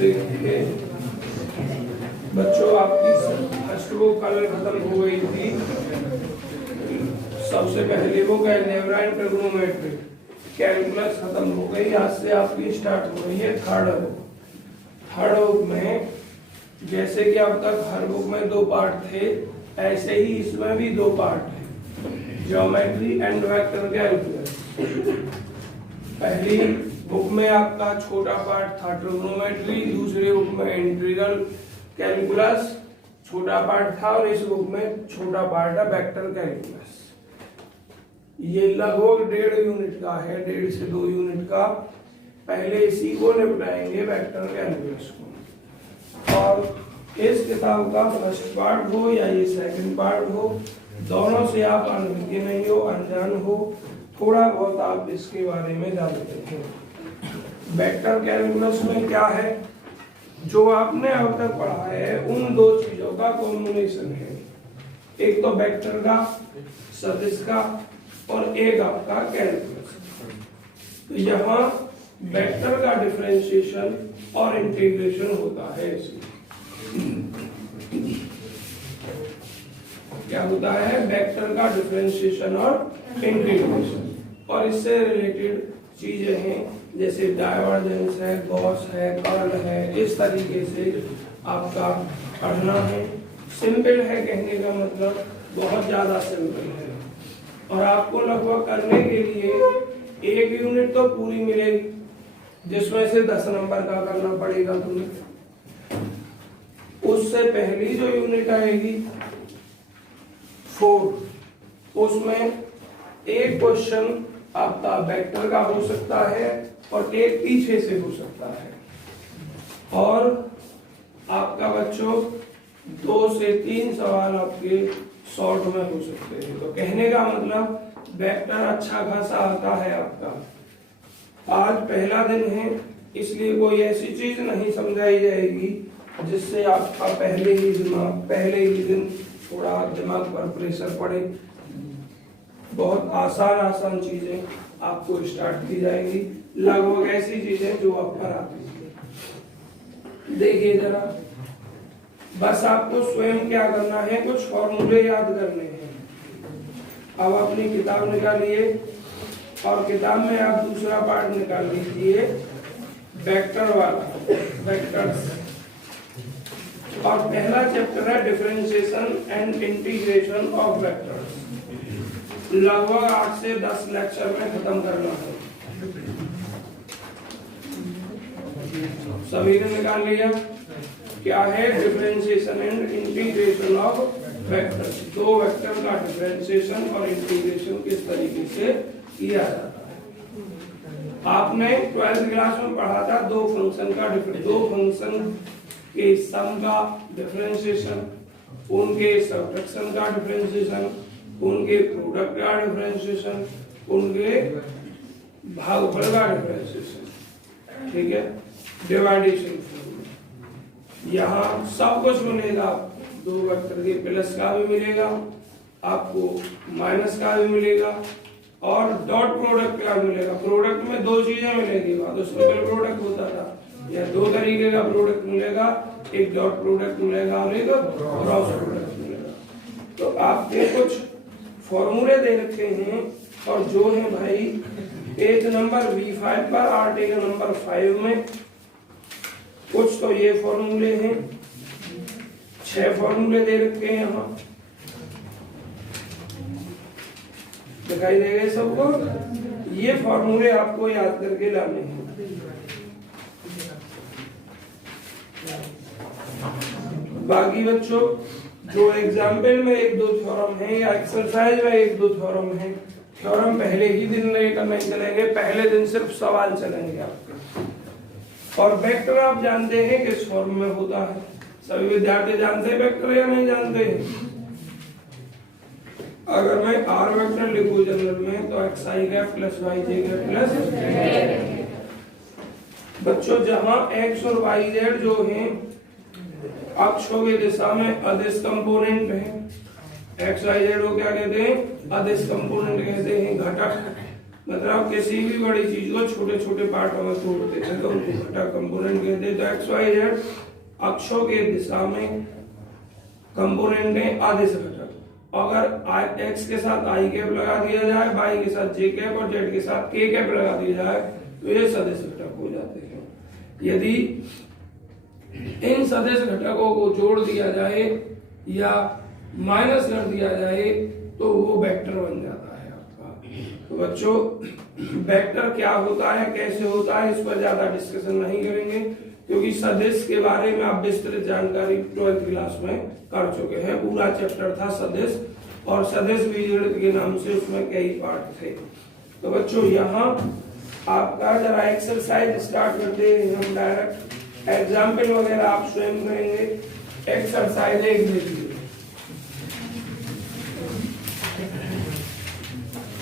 देखिए बच्चों, आपकी फर्स्ट बुक कल खत्म हो गई थी। सबसे पहले बुक है अलजेब्रा एंड ट्रिग्नोमेट्री, कैलकुलस खत्म हो गई। आज से आपकी स्टार्ट हो रही है थर्ड बुक। थर्ड बुक में जैसे कि अब तक हर बुक में 2 पार्ट थे, ऐसे ही इसमें भी 2 पार्ट है, ज्योमेट्री एंड वेक्टर कैलकुलस। पहली बुक में आपका छोटा पार्ट था ट्रिग्नोमेट्री, दूसरी बुक में इंटीग्रल कैलकुलस छोटा पार्ट था, और इस बुक में छोटा पार्ट है वेक्टर कैलकुलस। ये लगभग 1.5 यूनिट का है, 1.5 से 2 यूनिट का। पहले इसी को निपटाएंगे वेक्टर कैलकुलस को। और इस किताब का फर्स्ट पार्ट हो या ये सेकंड पार्ट हो, दोनों से आप अनभिज्ञ नहीं हो, अनजान हो, थोड़ा बहुत आप इसके बारे में जानते हैं। वेक्टर कैलकुलस में क्या है, जो आपने अब तक पढ़ा है उन 2 चीजों का कॉम्बिनेशन है। एक तो वेक्टर का, सदिश का, और एक आपका कैलकुलस। तो यहाँ वेक्टर का डिफरेंशिएशन और इंटीग्रेशन होता है। इसमें क्या होता है, वेक्टर का डिफरेंशिएशन और इंटीग्रेशन, और इससे रिलेटेड चीजें हैं जैसे डाइवर्जेंस है, गॉस है, कर्ल है। इस तरीके से आपका पढ़ना है। सिंपल है, कहने का मतलब बहुत ज्यादा सिंपल है, और आपको लगभग करने के लिए 1 यूनिट तो पूरी मिलेगी, जिसमें से 10 नंबर का करना पड़ेगा तुम्हें। उससे पहली जो यूनिट आएगी 4, उसमें एक क्वेश्चन आपका वेक्टर का हो सकता है और एक पीछे से हो सकता है, और आपका बच्चों 2 से 3 सवाल आपके शॉर्ट में हो सकते हैं। तो कहने का मतलब वेक्टर अच्छा खासा आता है आपका। आज पहला दिन है, इसलिए कोई ऐसी चीज नहीं समझाई जाएगी जिससे आपका पहले ही दिन थोड़ा दिमाग पर प्रेशर पड़े। बहुत आसान चीजें आपको स्टार्ट की जाएंगी, लगभग ऐसी चीजें जो आप पर आती हैं। देखिए जरा, बस आपको स्वयं क्या करना है, कुछ फॉर्मूले याद करने हैं। अब अपनी किताब निकालिए, और किताब में आप दूसरा पार्ट निकाल लीजिए वेक्टर वाला, वेक्टर्स। और पहला चैप्टर है differentiation and integration of vectors. लगभग 8 से 10 लेक्चर में खत्म करना है। सभी ने निकाल लिया? क्या है differentiation and integration of vectors. 2 vector का डिफरेंशिएशन और इंटीग्रेशन किस तरीके से किया जाता है। आपने 12th क्लास में पढ़ा था 2 फंक्शन का 2 फंक्शन के सम का डिफरेंशिएशन, उनके सब्ट्रैक्शन का डिफरेंशिएशन, उनके प्रोडक्ट का डिफरेंशिएशन, उनके भागफल का डिफरेंशिएशन। ठीक है, डिवाइडेशन। यहाँ सब कुछ मिलेगा। 2 वेक्टर के प्लस का भी मिलेगा आपको, माइनस का भी मिलेगा, और डॉट प्रोडक्ट का मिलेगा। प्रोडक्ट में 2 चीजें मिलेगी, तो सिंपल प्रोडक्ट होता था, या 2 तरीके का प्रोडक्ट मिलेगा, एक डॉट प्रोडक्ट मिलेगा और एक क्रॉस प्रोडक्ट मिलेगा। तो आपके कुछ फॉर्मूले दे रखे हैं, और जो है भाई पेज नंबर B5 पर, आर्टिकल नंबर 5 में कुछ तो ये फॉर्मूले हैं। 6 फॉर्मूले दे रखे हैं यहाँ, दिखाई देगा सबको। ये फॉर्मूले आपको याद करके लाने हैं। बाकी बच्चों जो एग्जाम्पल में 1-2 थ्योरम है, या एक्सरसाइज में 1-2 थ्योरम है, थ्योरम पहले ही दिन लेकर नहीं चलेंगे, पहले दिन सिर्फ सवाल चलेंगे आपके। और वेक्टर आप जानते हैं किस फॉर्म में होता है। सभी विद्यार्थी जानते हैं वेक्टर या नहीं जानते हैं? अगर मैं आर वेक्टर लिखूं जनरल में, तो xi cap plus yj cap plus. बच्चों जहां x और yz जो हैं अक्षों की दिशा में अदिश कंपोनेंट है, x y z को क्या कहते हैं? अदिश कंपोनेंट कहते हैं, घटक। मतलब किसी भी बड़ी चीज को छोटे छोटे पार्टों में तोड़ते हैं तो उनको घटक कंपोनेंट कहते हैं। तो एक्स वाई जेड अक्षों के दिशा में कंपोनेंट है आदेश घटक। अगर एक्स के साथ आई कैप लगा दिया जाए, वाई के साथ जे कैप और जेड के साथ के कैप लगा दिया जाए तो ये सदिश घटक हो जाते हैं। यदि इन सदिश घटकों को जोड़ दिया जाए या माइनस कर दिया जाए तो वो वेक्टर बन जाता है आपका। तो बच्चों वेक्टर क्या होता है, कैसे होता है, इस पर ज्यादा डिस्कशन नहीं करेंगे क्योंकि सदिश के बारे में आप विस्तृत जानकारी 12th क्लास में कर चुके हैं। पूरा चैप्टर था सदिश और सदिश बीजगणित के नाम से उसमें कई पार्ट थे। तो बच्चों यहाँ आपका जरा एक्सरसाइज स्टार्ट करते हैं हम डायरेक्ट। एग्जाम्पल वगैरह आप स्वयं करेंगे। एक्सरसाइज एक देखिए,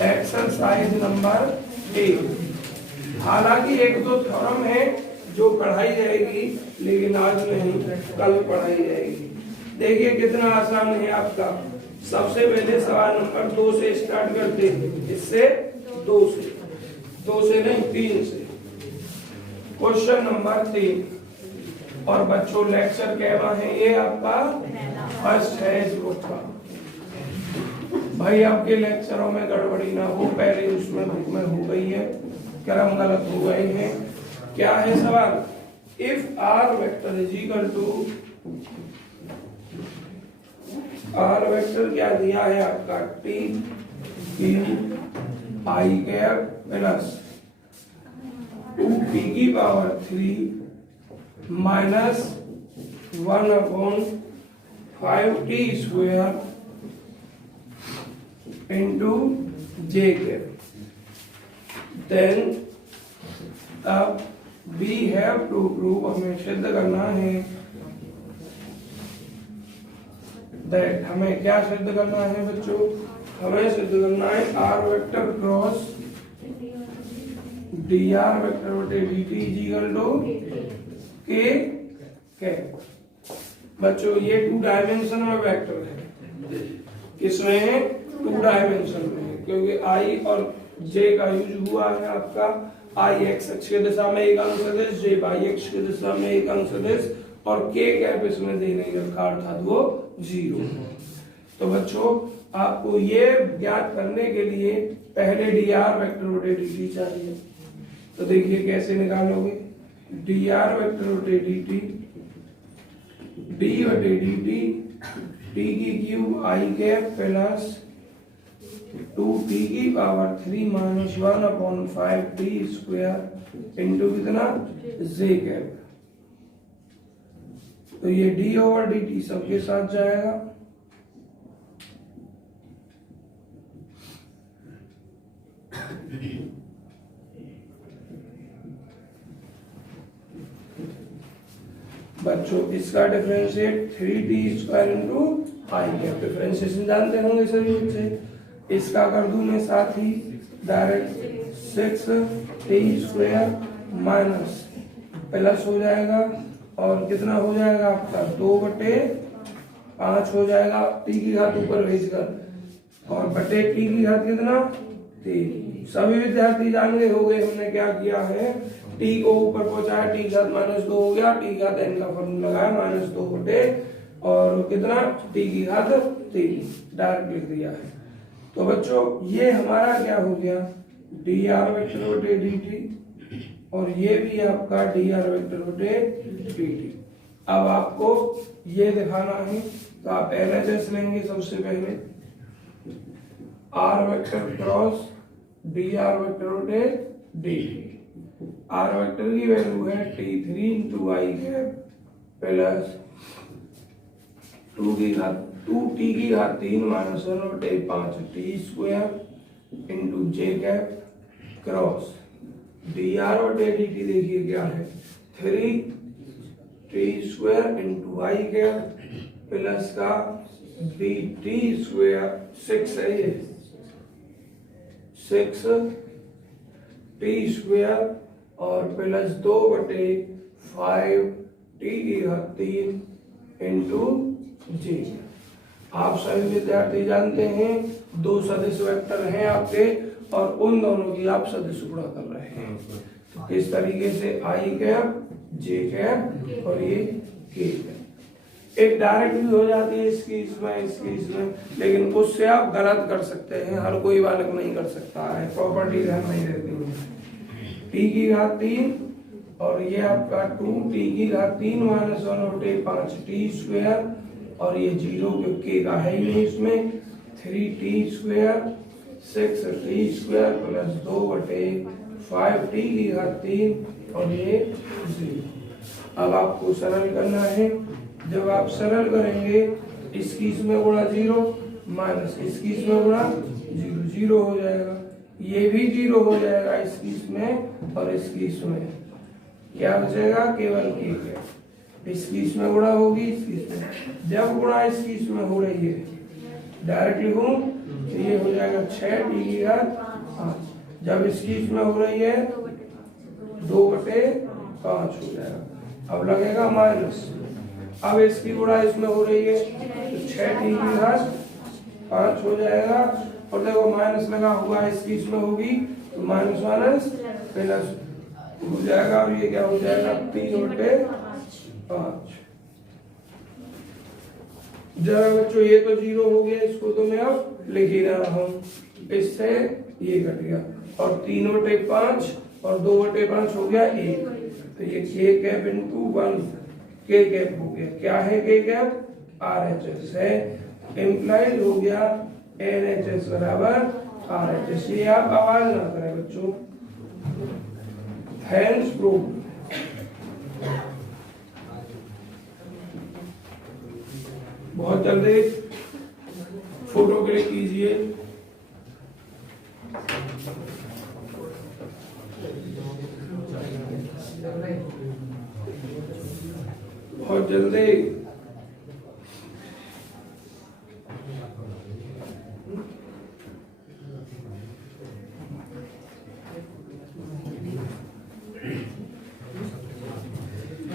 एक्सरसाइज नंबर 1। हालांकि एक दो थ्योरम है जो पढ़ाई जाएगी लेकिन आज नहीं कल पढ़ाई जाएगी। देखिए कितना आसान है आपका। सबसे पहले सवाल नंबर 2 से स्टार्ट करते हैं। इससे 2 से नहीं 3 से। क्वेश्चन नंबर 3 और बच्चों लेक्चर कहवा है ये आपका फर्स्ट है इस ग्रुप का। भाई आपके लेक्चरों में गड़बड़ी ना हो, पहले उसमें बुक में हो गई है, क्रम गलत हो गए हैं। क्या है सवाल? If r vector is equal to, r vector क्या दिया है आपका T I cap plus 2p की power 3 minus 1/5t square into j cap, then अब we have to prove, हमें सिद्ध करना है that, हमें क्या सिद्ध करना है बच्चों? हमें सिद्ध करना है r vector cross dr vector बटे dt is equal to k cap. बच्चों ये 2 डायमेंशन में वेक्टर है। किसमें? 2 डायमेंशन में, क्योंकि आई और जे का यूज हुआ है आपका। आई एक्स अक्ष की दिशा में एक अंक सदिश, जे वाई अक्ष की दिशा में एक अंक सदिश और के कैप इसमें देने का कार्ड था वो 0। तो बच्चों आपको ये ज्ञात करने के लिए पहले डी आर वेक्टर बटे डी चाहिए। तो देखिए कैसे निकालोगे। डी आर वेक्टर बटे डी डी बटे डी टी की क्यूब आई कैप प्लस 2p की power 3 minus 1/5t square into कितना j कैप। तो ये d ओवर dt सबके साथ जाएगा। बच्चों इसका differentiate 3t square into I cap. Differentiation जानते होंगे सभी बच्चे। इसका कर दूं मैं साथ ही direct 6t square minus plus हो जाएगा और कितना हो जाएगा आपका 2/5 हो जाएगा t की घात ऊपर भेजकर और बटे t की घात कितना 3। सभी विद्यार्थी जान गए हो गए हमने क्या किया है, t को ऊपर पहुंचाया, t की घात -2 हो गया, t की घात n का फॉर्मूला लगाया -2 बटे और कितना t की घात 3 डायरेक्ट लिख दिया है। तो बच्चों ये हमारा क्या हो गया डी आर वेक्टर बटे डी टी और ये भी आपका डी आर वेक्टर बटे डी टी। अब आपको ये दिखाना है तो आप LHS लेंगे। सबसे पहले r vector cross d r vector बटे डी टी। आर वेक्टर की वैल्यू है t3 into I cap plus 2t की घात 3 माइनस 1/5t स्क्वायर इंटू जे कैप क्रॉस डी आर बटे डी टी। देखिए क्या है 3t square into I cap plus का dt स्क्वायर 6 है ये 6t स्क्वायर और प्लस 2/5t की घात 3 इंटू जी। आप सभी विद्यार्थी जानते हैं 2 सदिश वेक्टर हैं आपके और उन दोनों की आप सदिश गुणा कर रहे हैं। तो इस तरीके से आई कैप, जे कैप और ये के कैप एक डायरेक्ट भी हो जाती है इसकी इसमें, लेकिन उससे आप गलत कर सकते हैं, हर कोई बालक नहीं कर सकता है, प्रॉपर्टी ध्यान नहीं रहती है। टी की घात 3 और ये आपका 2 टी की घात 3 माइनस 1/5 टी स्क्वायर और ये 0 के का है ही नहीं इसमें, 3t square 6t square plus 2/5 T की घात 3 और ये 0। अब आपको सरल करना है। जब आप सरल करेंगे इसकी इसमें गुणा 0 माइनस इसकी इसमें गुणा 0, 0 हो जाएगा, ये भी 0 हो जाएगा इसकी इसमें और इसकी इसमें, क्या बचेगा केवल के है। इसकी इसमें गुणा होगी इसकी इसमें, जब गुणा इसकी इसमें हो रही है डायरेक्ट लिखूं तो ये हो जाएगा 6 टी की घात 5, जब इसकी इसमें हो रही है 2/5 हो जाएगा। अब लगेगा माइनस, अब इसकी गुणा इसमें हो रही है तो 6 टी की घात 5 हो जाएगा और देखो माइनस लगा हुआ है इसकी इसमें होगी तो माइनस माइनस प्लस हो जाएगा और ये क्या हो जाएगा 3/5। जरा बच्चों ये तो 0 हो गया, इसको तो मैं अब लिख ही रहा हूँ, इससे ये कट गया और 3/5 और 2/5 हो गया 1, तो ये के कैप इंटू 1 के कैप हो गया। क्या है के कैप? RHS है, इम्प्लाइड हो गया NHS बराबर RHS। ये आप आवाज ना करें बच्चों, हैंड्स प्रूफ। बहुत जल्दी फोटो क्लिक कीजिए। बहुत जल्दी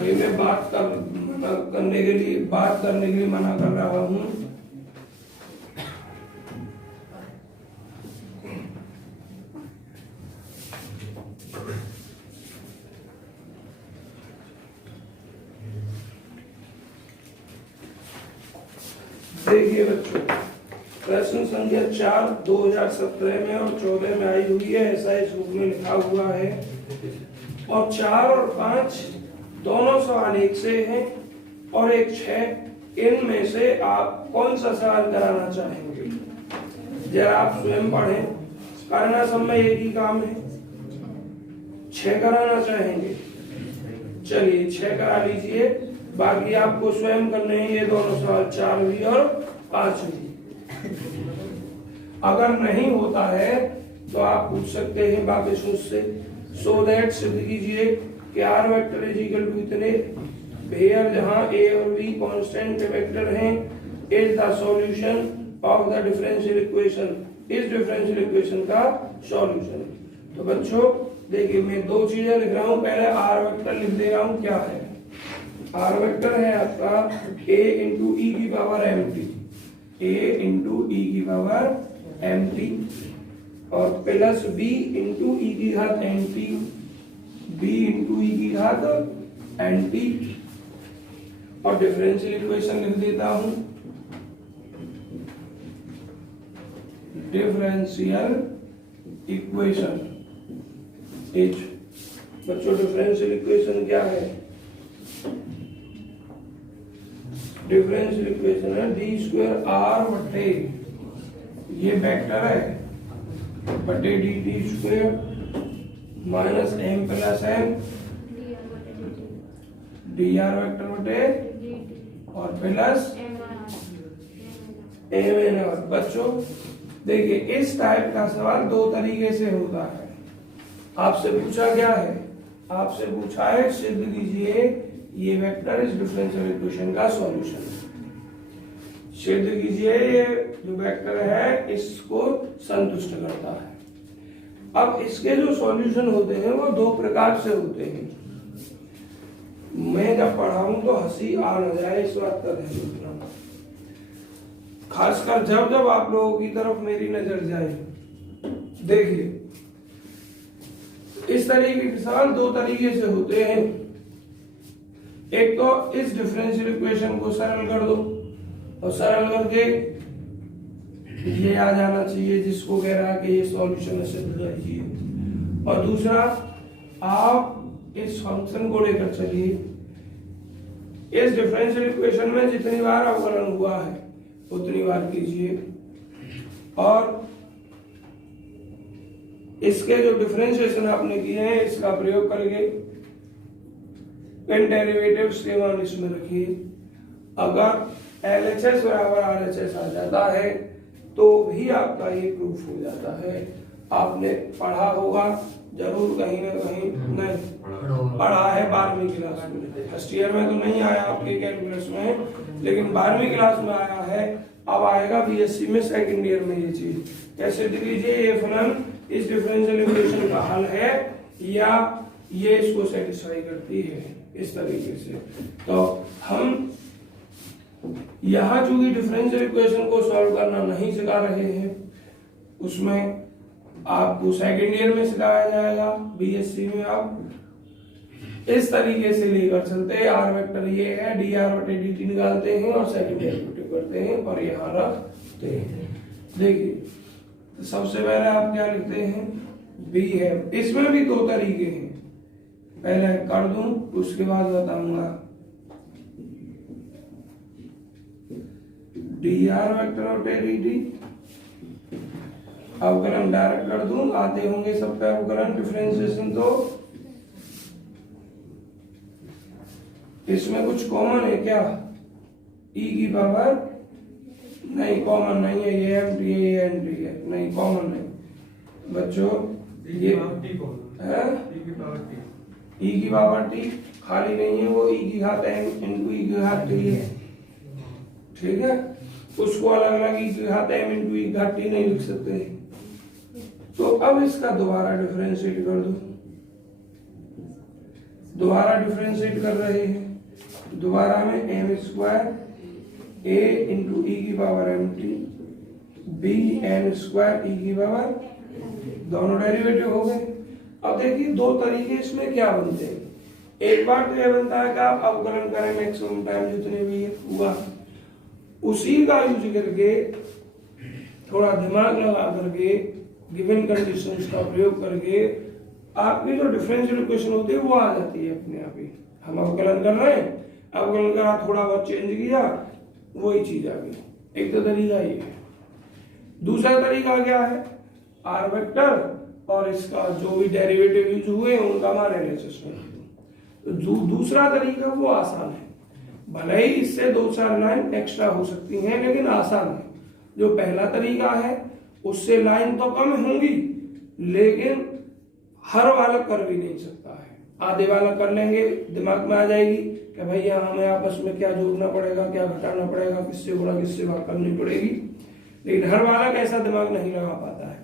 मैं बात करने के लिए मना कर रहा हूं। देखिए बच्चों, प्रश्न संख्या 4 2017 में और 14 में आई हुई है, ऐसा इस बुक में लिखा हुआ है और 4 और 5 दोनों सवाल एक से हैं और एक 6। इनमें से आप कौन सा सवाल कराना चाहेंगे? जरा आप स्वयं पढ़ें, करना सब में एक ही काम है। 6 कराना चाहेंगे, चलिए 6 करा लीजिए, बाकी आपको स्वयं करने हैं ये दोनों सवाल, 4 भी और 5 भी। अगर नहीं होता है तो आप पूछ सकते हैं वापस मुझसे। सो दैट सिद्ध कीजिए कि r vector is equal to इतने, वेयर जहां ए और बी कांस्टेंट वेक्टर हैं, is the solution of the differential equation, इस डिफरेंशियल इक्वेशन का सॉल्यूशन। तो बच्चों देखिए, मैं दो चीजें लिख रहा हूं, पहले आर वेक्टर लिख दे रहा हूं। क्या है आर वेक्टर? है आपका a इंटू ई की power mt, a into e की पावर mt और प्लस b इंटू ई की घात nt, b इंटू ई की घात nt और डिफरेंशियल इक्वेशन लिख देता हूं, डिफरेंशियल इक्वेशन h। बच्चों डिफरेंशियल इक्वेशन क्या है? डिफरेंशियल इक्वेशन है डी स्क्वायर आर बटे, ये वेक्टर है, बटे d t square minus m plus m d r vector बटे और प्लस एम एन आर। बच्चों देखिए, इस टाइप का सवाल दो तरीके से होता है। आपसे पूछा क्या है? आपसे पूछा है सिद्ध कीजिए ये वेक्टर इस डिफरेंशियल इक्वेशन का सॉल्यूशन। सिद्ध कीजिए ये जो वेक्टर है इसको संतुष्ट करता है। अब इसके जो सॉल्यूशन होते हैं वो दो प्रकार से होते हैं। मैं जब पढ़ाऊं तो हंसी आ न जाए, इस बात का ध्यान रखना, खासकर जब जब आप लोगों की तरफ मेरी नजर जाए। देखिए इस तरीके के सवाल दो तरीके से होते हैं। एक तो इस डिफरेंशियल इक्वेशन को सरल कर दो और सरल करके ये आ जाना चाहिए जिसको कह रहा है कि ये सॉल्यूशन है सिद्ध कीजिए, और दूसरा आप इस फंक्शन को लेकर चलिए, इस डिफरेंशियल इक्वेशन में जितनी बार अवकलन हुआ है उतनी बार कीजिए, और इसके जो डिफरेंशिएशन आपने किए हैं इसका प्रयोग करके इन डेरिवेटिव्स के मान इसमें रखिए। अगर LHS बराबर RHS आ जाता है तो भी आपका ये प्रूफ हो जाता है। आपने पढ़ा होगा जरूर कहीं ना कहीं, नहीं पढ़ा है 12वीं क्लास में, फर्स्ट ईयर में तो नहीं आया आपके कैलकुलस में, लेकिन 12वीं क्लास में आया है। अब आएगा BSc में सेकंड ईयर में ये चीज कैसे दिख लीजिए, ये फलन इस डिफरेंशियल इक्वेशन का हल है या ये इसको सेटिस्फाई करती है, इस तरीके से। तो हम यहाँ चूंकि डिफरेंशियल इक्वेशन को सॉल्व करना नहीं सिखा रहे हैं, उसमें आपको सेकंड ईयर में सिखाया जाएगा, BSc में आप इस तरीके से लेकर चलते हैं। आर वेक्टर ये है, dr/dt निकालते हैं और सेकंड डेरिवेटिव करते हैं और यहाँ रखते हैं। देखिए तो सबसे पहले आप क्या लिखते हैं, b है। इसमें भी दो तरीके हैं, पहले कर दूं उसके बाद बताऊंगा। dr/dt अवकलन डायरेक्ट कर दूं, आते होंगे सबका अवकलन डिफरेंशिएशन। तो इसमें कुछ कॉमन है क्या, e की पावर नहीं, कॉमन नहीं है, ये mt है, ये nt है, नहीं कॉमन नहीं बच्चों, ये है e की पावर t खाली नहीं है, वो e की घात m इंटू e की घात t है, ठीक है। उसको अलग अलग e की घात m इंटू e की घात t नहीं लिख सकते। तो अब इसका दोबारा डिफरेंशिएट कर दो, दोबारा डिफरेंशिएट कर रहे हैं, दोबारा में m square a into e की power mt b n square e की पावर, दोनों डेरिवेटिव हो गए। अब देखिए दो तरीके इसमें क्या बनते हैं। एक बार तो यह बनता है कि आप अवकलन करें मैक्सिमम टाइम जितने भी हुआ, उसी का यूज करके थोड़ा दिमाग लगा करके गिवन कंडीशंस का प्रयोग करके आपकी जो डिफरेंशियल इक्वेशन होती है वो आ जाती है अपने आप ही। हम अवकलन कर रहे हैं, अवकलन करा, थोड़ा बहुत चेंज किया, वही चीज आ गई। एक तो तरीका ये है। दूसरा तरीका क्या है, आर वेक्टर और इसका जो भी डेरिवेटिव यूज हुए उनका मान LHS में। तो दूसरा तरीका वो आसान है, भले ही इससे दो चार लाइन एक्स्ट्रा हो सकती हैं लेकिन आसान है। जो पहला तरीका है उससे लाइन तो कम होंगी लेकिन हर वाला कर भी नहीं सकता है। आधे वाला कर लेंगे, दिमाग में आ जाएगी कि भैया हमें आपस में क्या जोड़ना पड़ेगा, क्या घटाना पड़ेगा, किससे गुणा किससे भाग करनी पड़ेगी, लेकिन हर वाला कैसा दिमाग नहीं लगा पाता है।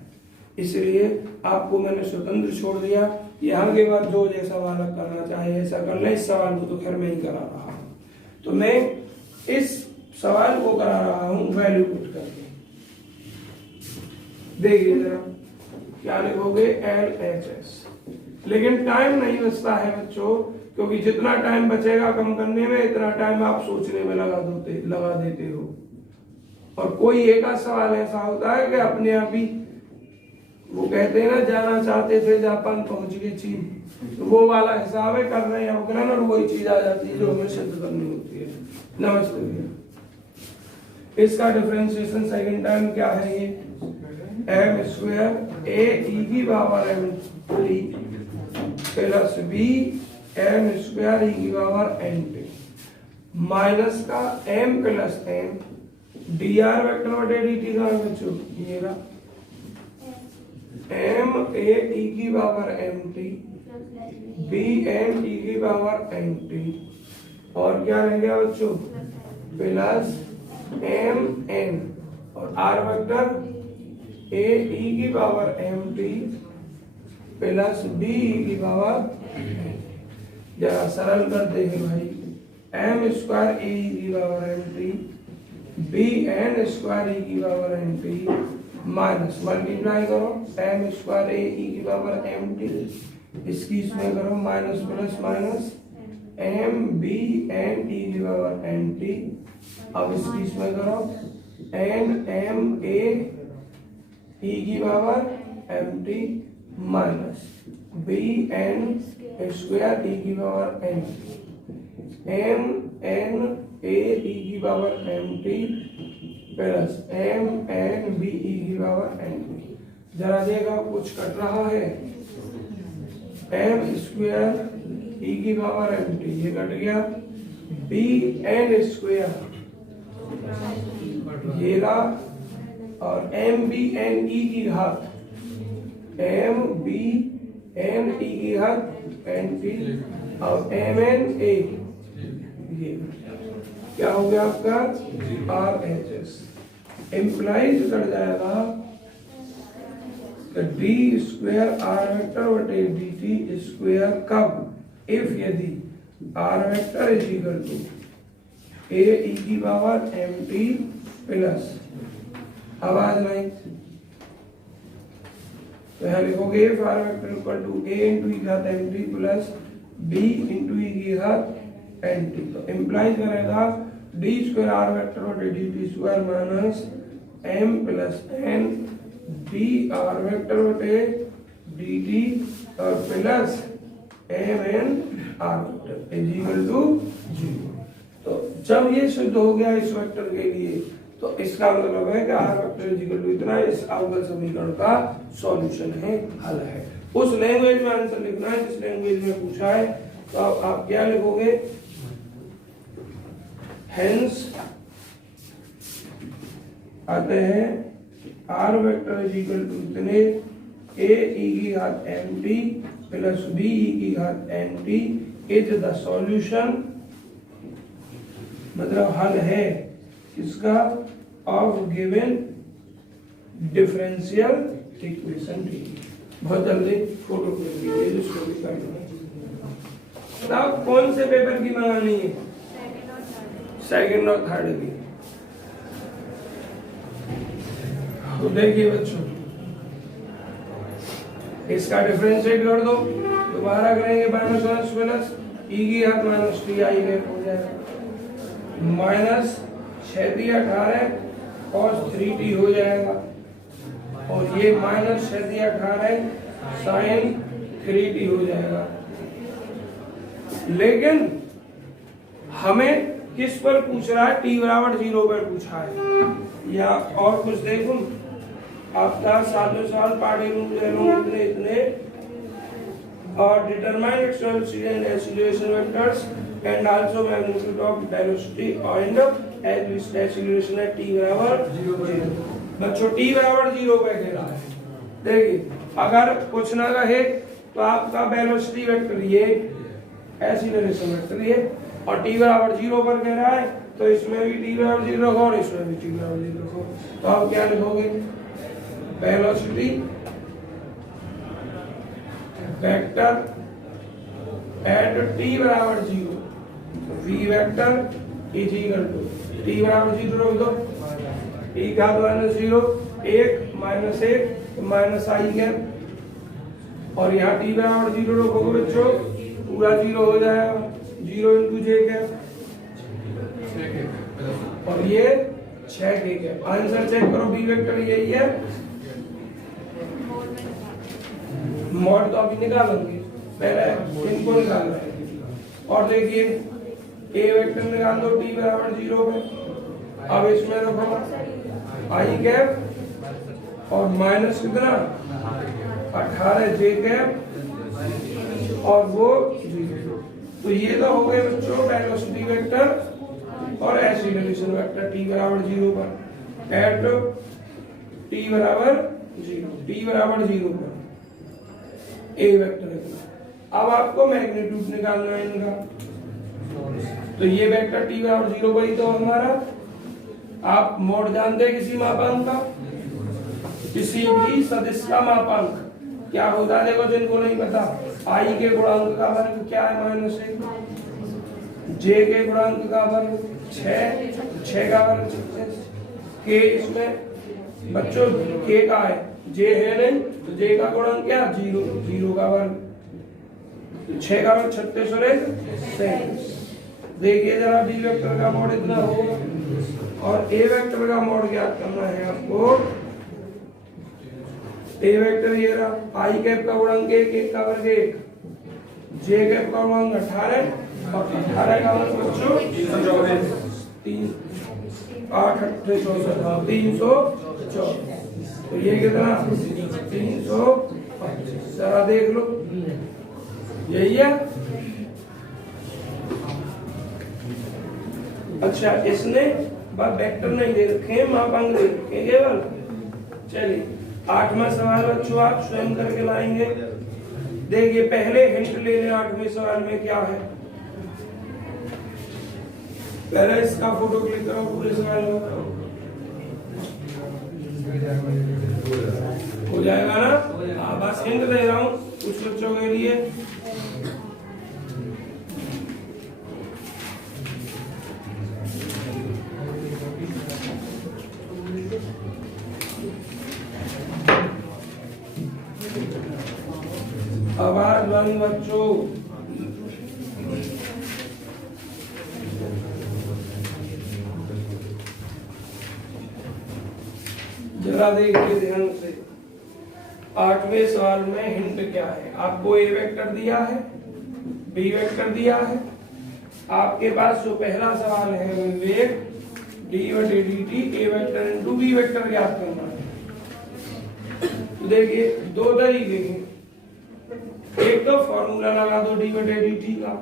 इसलिए आपको मैंने स्वतंत्र छोड़ दिया, यहाँ के बाद जो जैसा वाला करना चाहे ऐसा कर ले। इस सवाल को तो खैर मैं ही करा रहा हूँ, तो मैं इस सवाल को करा रहा हूँ वैल्यू पुट करके। देखिए जरा क्या लिखोगे, LHS, लेकिन टाइम नहीं बचता है बच्चों, क्योंकि जितना टाइम बचेगा कम करने में इतना टाइम आप सोचने में लगा देते हो। और कोई एक आध सवाल ऐसा होता है कि अपने आप ही वो कहते हैं ना, जाना चाहते थे जापान पहुंच गए चीन, तो वो वाला हिसाब है, कर रहे हैं अवकलन और वही चीज आ जाती है जो हमें सिद्ध करनी होती है। नमस्ते भैया। इसका डिफरेंशिएशन सेकंड टाइम क्या है, ये m स्क्वायर a e की power mt plus b m square e की पावर nt माइनस का m plus m dr vector बटे dt का बच्चों ये रहा m a e की power mt b n e की पावर nt और क्या रह गया बच्चों, प्लस m n और r वेक्टर a e की power mt plus b e की पावर, जरा सरल करते हैं भाई, m स्क्वायर a e की power mt b n square e की पावर mt माइनस मल्टीप्लाई करो एम स्क्वायर ए ई की पावर एम टी, इसकी इसमें करो minus plus minus M B N E की पावर एन टी, अब इसकी इसमें करो एन एम ए ई की power m t minus b n square e की power m t m n a e की power m t plus m n b e की power N T. जरा देखो कुछ कट रहा है, M square e की पावर एम टी ये कट गया, बी एन स्क्वायर ये रहा, और एम बी एन ई की घात एम बी एन ई की घात एन टी और एम एन ए ये क्या हो गया आपका आर एच एस। इम्प्लाइज कर जाएगा डी स्क्वायर आर वेक्टर बटे डी टी स्क्वायर कब इफ यदि r vector is equal to a e की पावर एम टी प्लस आवाज नहीं तो यहाँ लिखोगे if r vector equal to a into e घात m t plus b into e की घात एन टी, तो इम्प्लाइज करेगा डी स्क्वायर आर वेक्टर बटे d t square minus m plus n d r vector बटे d t और plus m n r vector is equal to 0। तो जब ये सिद्ध हो गया इस वेक्टर के लिए तो इसका मतलब है कि r vector is equal to इतना इस अवकल समीकरण का सॉल्यूशन है, हल है। उस लैंग्वेज में आंसर लिखना है जिस लैंग्वेज में पूछा है, तो आप क्या लिखोगे, हेंस आते हैं r vector is equal to इतने ए ई की घात m t plus b e की घात n t is the solution, मतलब हल है किसका, of given differential equation t. बहुत जल्दी फोटो क्लिक कीजिए जिसको भी करना है। तब कौन से पेपर की मंगानी है, सेकंड और थर्ड की। तो देखिए बच्चों इसका डिफरेंशिएट कर दो, दोबारा करेंगे माइनस वन प्लस ई की घात माइनस टी आई गैप हो जाएगा, माइनस 6 18 cos 3t हो जाएगा, और ये माइनस 6 18 sin 3t हो जाएगा। लेकिन हमें किस पर पूछ रहा है, t बराबर 0 पर पूछा है, या और कुछ देखो आपका साल पार्टी इतने इतने और determine external and acceleration vectors and also magnitude of velocity and as acceleration at t बराबर 0। बच्चों t बराबर 0 पे कह रहा है। देखिए अगर पूछना रहे तो आपका वेलोसिटी वेक्टर ये, एक्सीलरेशन वेक्टर ये, और t बराबर 0 पर कह रहा है तो इसमें भी t बराबर 0 रखो और इसमें भी t बराबर 0 रखो। तो आप क्या लिखोगे, वेलोसिटी वेक्टर एट t बराबर 0, v vector is equal to t बराबर 0 रख दो, t घात minus 0 1 minus 1 minus i cap, और यहाँ t बराबर 0 रखोगे बच्चों पूरा 0 हो जाएगा, 0 इंटू जे गैप, और ये 6 के गैप। आंसर चेक करो, बी वेक्टर यही है, मॉड तो अभी निकालेंगे, पहले इनको निकालना है। और देखिए ए वेक्टर निकाल दो t बराबर 0 पे, अब इसमें रखो आई गैप और माइनस कितना 18 जे गैप और वो 0। तो ये तो हो गए बच्चों वेलोसिटी वेक्टर और एक्सीलरेशन वेक्टर t बराबर 0 पर एट t बराबर 0 पर ए वेक्टर है। अब आपको मैग्नीट्यूड निकालना है इनका, तो ये वेक्टर t बराबर 0 पर ही तो हमारा, आप मोड जानते हैं किसी मापांक का, किसी भी सदिश का मापांक क्या होता है, देखो जिनको नहीं पता, आई के गुणांक का वर्ग क्या है -1, जे के गुणांक का वर्ग 6 का वर्ग के, इसमें बच्चों के का है, जे है नहीं तो जे का गुणन क्या, 0, 0 का वर्ग, 6 का वर्ग 36 और 37। देखिए जरा डी वेक्टर का मॉड इतना होगा, और ए वेक्टर का मॉड ज्ञात करना है आपको। ए वेक्टर ये रहा, आई कैप का गुणन 1, 1 का वर्ग 1, जे कैप का गुणन 18 और 18 का वर्ग बच्चों 3, 8, 8, 64, 314। तो ये कितना 325, जरा देख लो यही है। अच्छा इसने वेक्टर नहीं दे रखे, मापांक दे रखे केवल। चलिए 8वां सवाल बच्चों आप स्वयं करके लाएंगे। देखिए पहले हिंट ले लें 8वें सवाल में क्या है। पहले इसका फोटो क्लिक करो पूरे सवाल में, हो जाएगा ना। बस हिंट दे रहा हूँ कुछ बच्चों के लिए। आवाज बंद बच्चों। जरा देखिए ध्यान से, 8वें सवाल में हिंट क्या है। आपको ए वेक्टर दिया है, बी वेक्टर दिया है, आपके पास जो पहला सवाल है वेग डी/dt ए वेक्टर इनटू बी वेक्टर ज्ञात करना है। देखिए दो तरीके हैं, एक तो फॉर्मूला लगा दो डी/dt का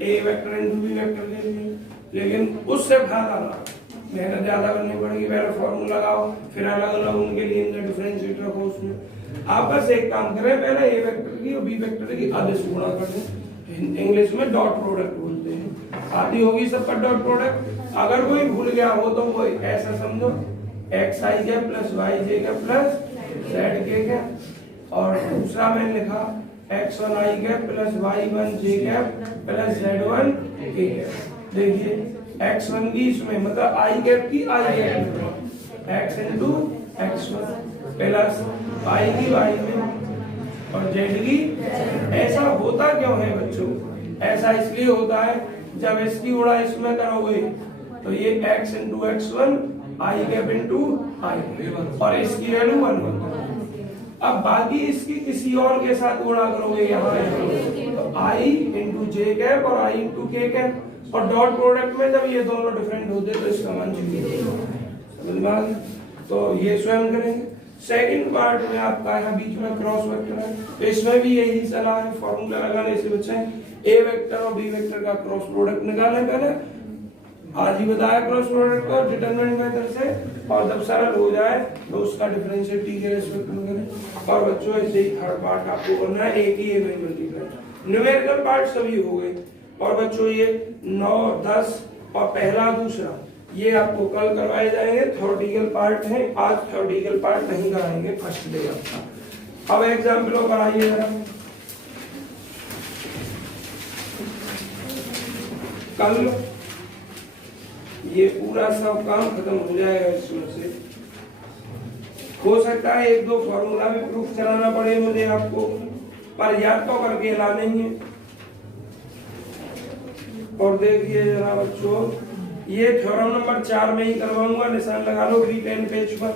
ए वेक्टर इनटू बी वेक्टर के लिए, लेकिन उससे फायदा ना, मेहनत ज्यादा करनी पड़ेगी। पहले फॉर्मूला लगाओ, फिर अलग अलग उनके लिए इनका डिफरेंशिएट रखो उसमें। आप बस एक काम करें, पहले ए वेक्टर की और बी वेक्टर की आदेश गुणा कर दें, इंग्लिश में डॉट प्रोडक्ट बोलते हैं। आती होगी सबका डॉट प्रोडक्ट। अगर कोई भूल गया हो तो वो ऐसा समझो, एक्स आई के प्लस वाई जे के प्लस जेड के, और दूसरा मैंने लिखा x1 i cap plus y1 j cap plus z1 k cap. देखिए x1 की इसमें मतलब i कैप की i cap, x into x1 plus y की y में और z की। ऐसा होता क्यों है बच्चों? ऐसा इसलिए होता है जब इसकी गुणा इसमें करोगे तो ये x into x1 i cap into i और इसकी वैल्यू 1 होता है। अब बाकी इसकी किसी और के साथ गुणा करोगे यहाँ तो i इंटू जे कैप और i इंटू के कैप, और डॉट प्रोडक्ट में जब ये दोनों डिफरेंट होते तो इसका मान 0 समझ में आ गया। तो ये स्वयं करेंगे। सेकंड पार्ट में आपका यहाँ बीच में क्रॉस वेक्टर है, तो इसमें भी यही सलाह है, फॉर्मूला लगाने से बच्चे ए वेक्टर और बी वेक्टर का क्रॉस प्रोडक्ट निकालें। पहले आज ही बताया क्रॉस प्रोडक्ट को डिटरमिनेंट मेथड से, और जब सरल हो जाए तो उसका डिफरेंशिएट टी के रिस्पेक्ट में करें। और बच्चों ऐसे ही थर्ड पार्ट आपको करना है, एक ही नहीं मल्टीप्लाई। न्यूमेरिकल पार्ट सभी हो गए। और बच्चों ये 9, 10 और पहला दूसरा ये आपको कल करवाए जाएंगे, थ्योरेटिकल पार्ट है। आज थ्योरेटिकल पार्ट नहीं कराएंगे, फर्स्ट डे आपका। अब एग्जाम्पलों पर आइए जरा। कल ये पूरा सब काम खत्म हो जाएगा इसमें से। हो सकता है 1-2 फॉर्मूला भी प्रूफ चलाना पड़े मुझे आपको, पर याद तो करके लाने ही है। और देखिए जरा बच्चों, ये थ्योरम नंबर 4 में ही करवाऊंगा, निशान लगा लो B10 पेज पर,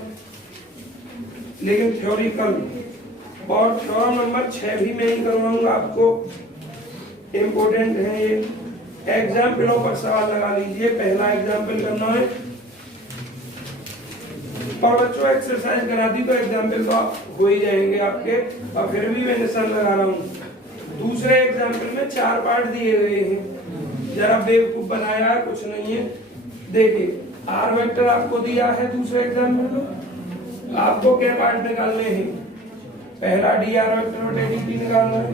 लेकिन थ्योरिकल। और थ्योरम नंबर 6 भी मैं ही करवाऊंगा आपको, इम्पोर्टेंट है ये। एग्जाम्पलों पर सवाल लगा लीजिए, पहला एग्जाम्पल करना है। और बच्चों एक्सरसाइज करा दी तो एग्जाम्पल तो हो ही जाएंगे आपके, और फिर भी मैं निशान लगा रहा हूँ। दूसरे एग्जाम्पल में 4 पार्ट दिए गए हैं, जरा बेवकूफ बनाया है, कुछ नहीं है। देखिए आर वेक्टर आपको दिया है दूसरे एग्जाम्पल में, आपको क्या पार्ट निकालने हैं? पहला डी आर वेक्टर और डी निकालना है,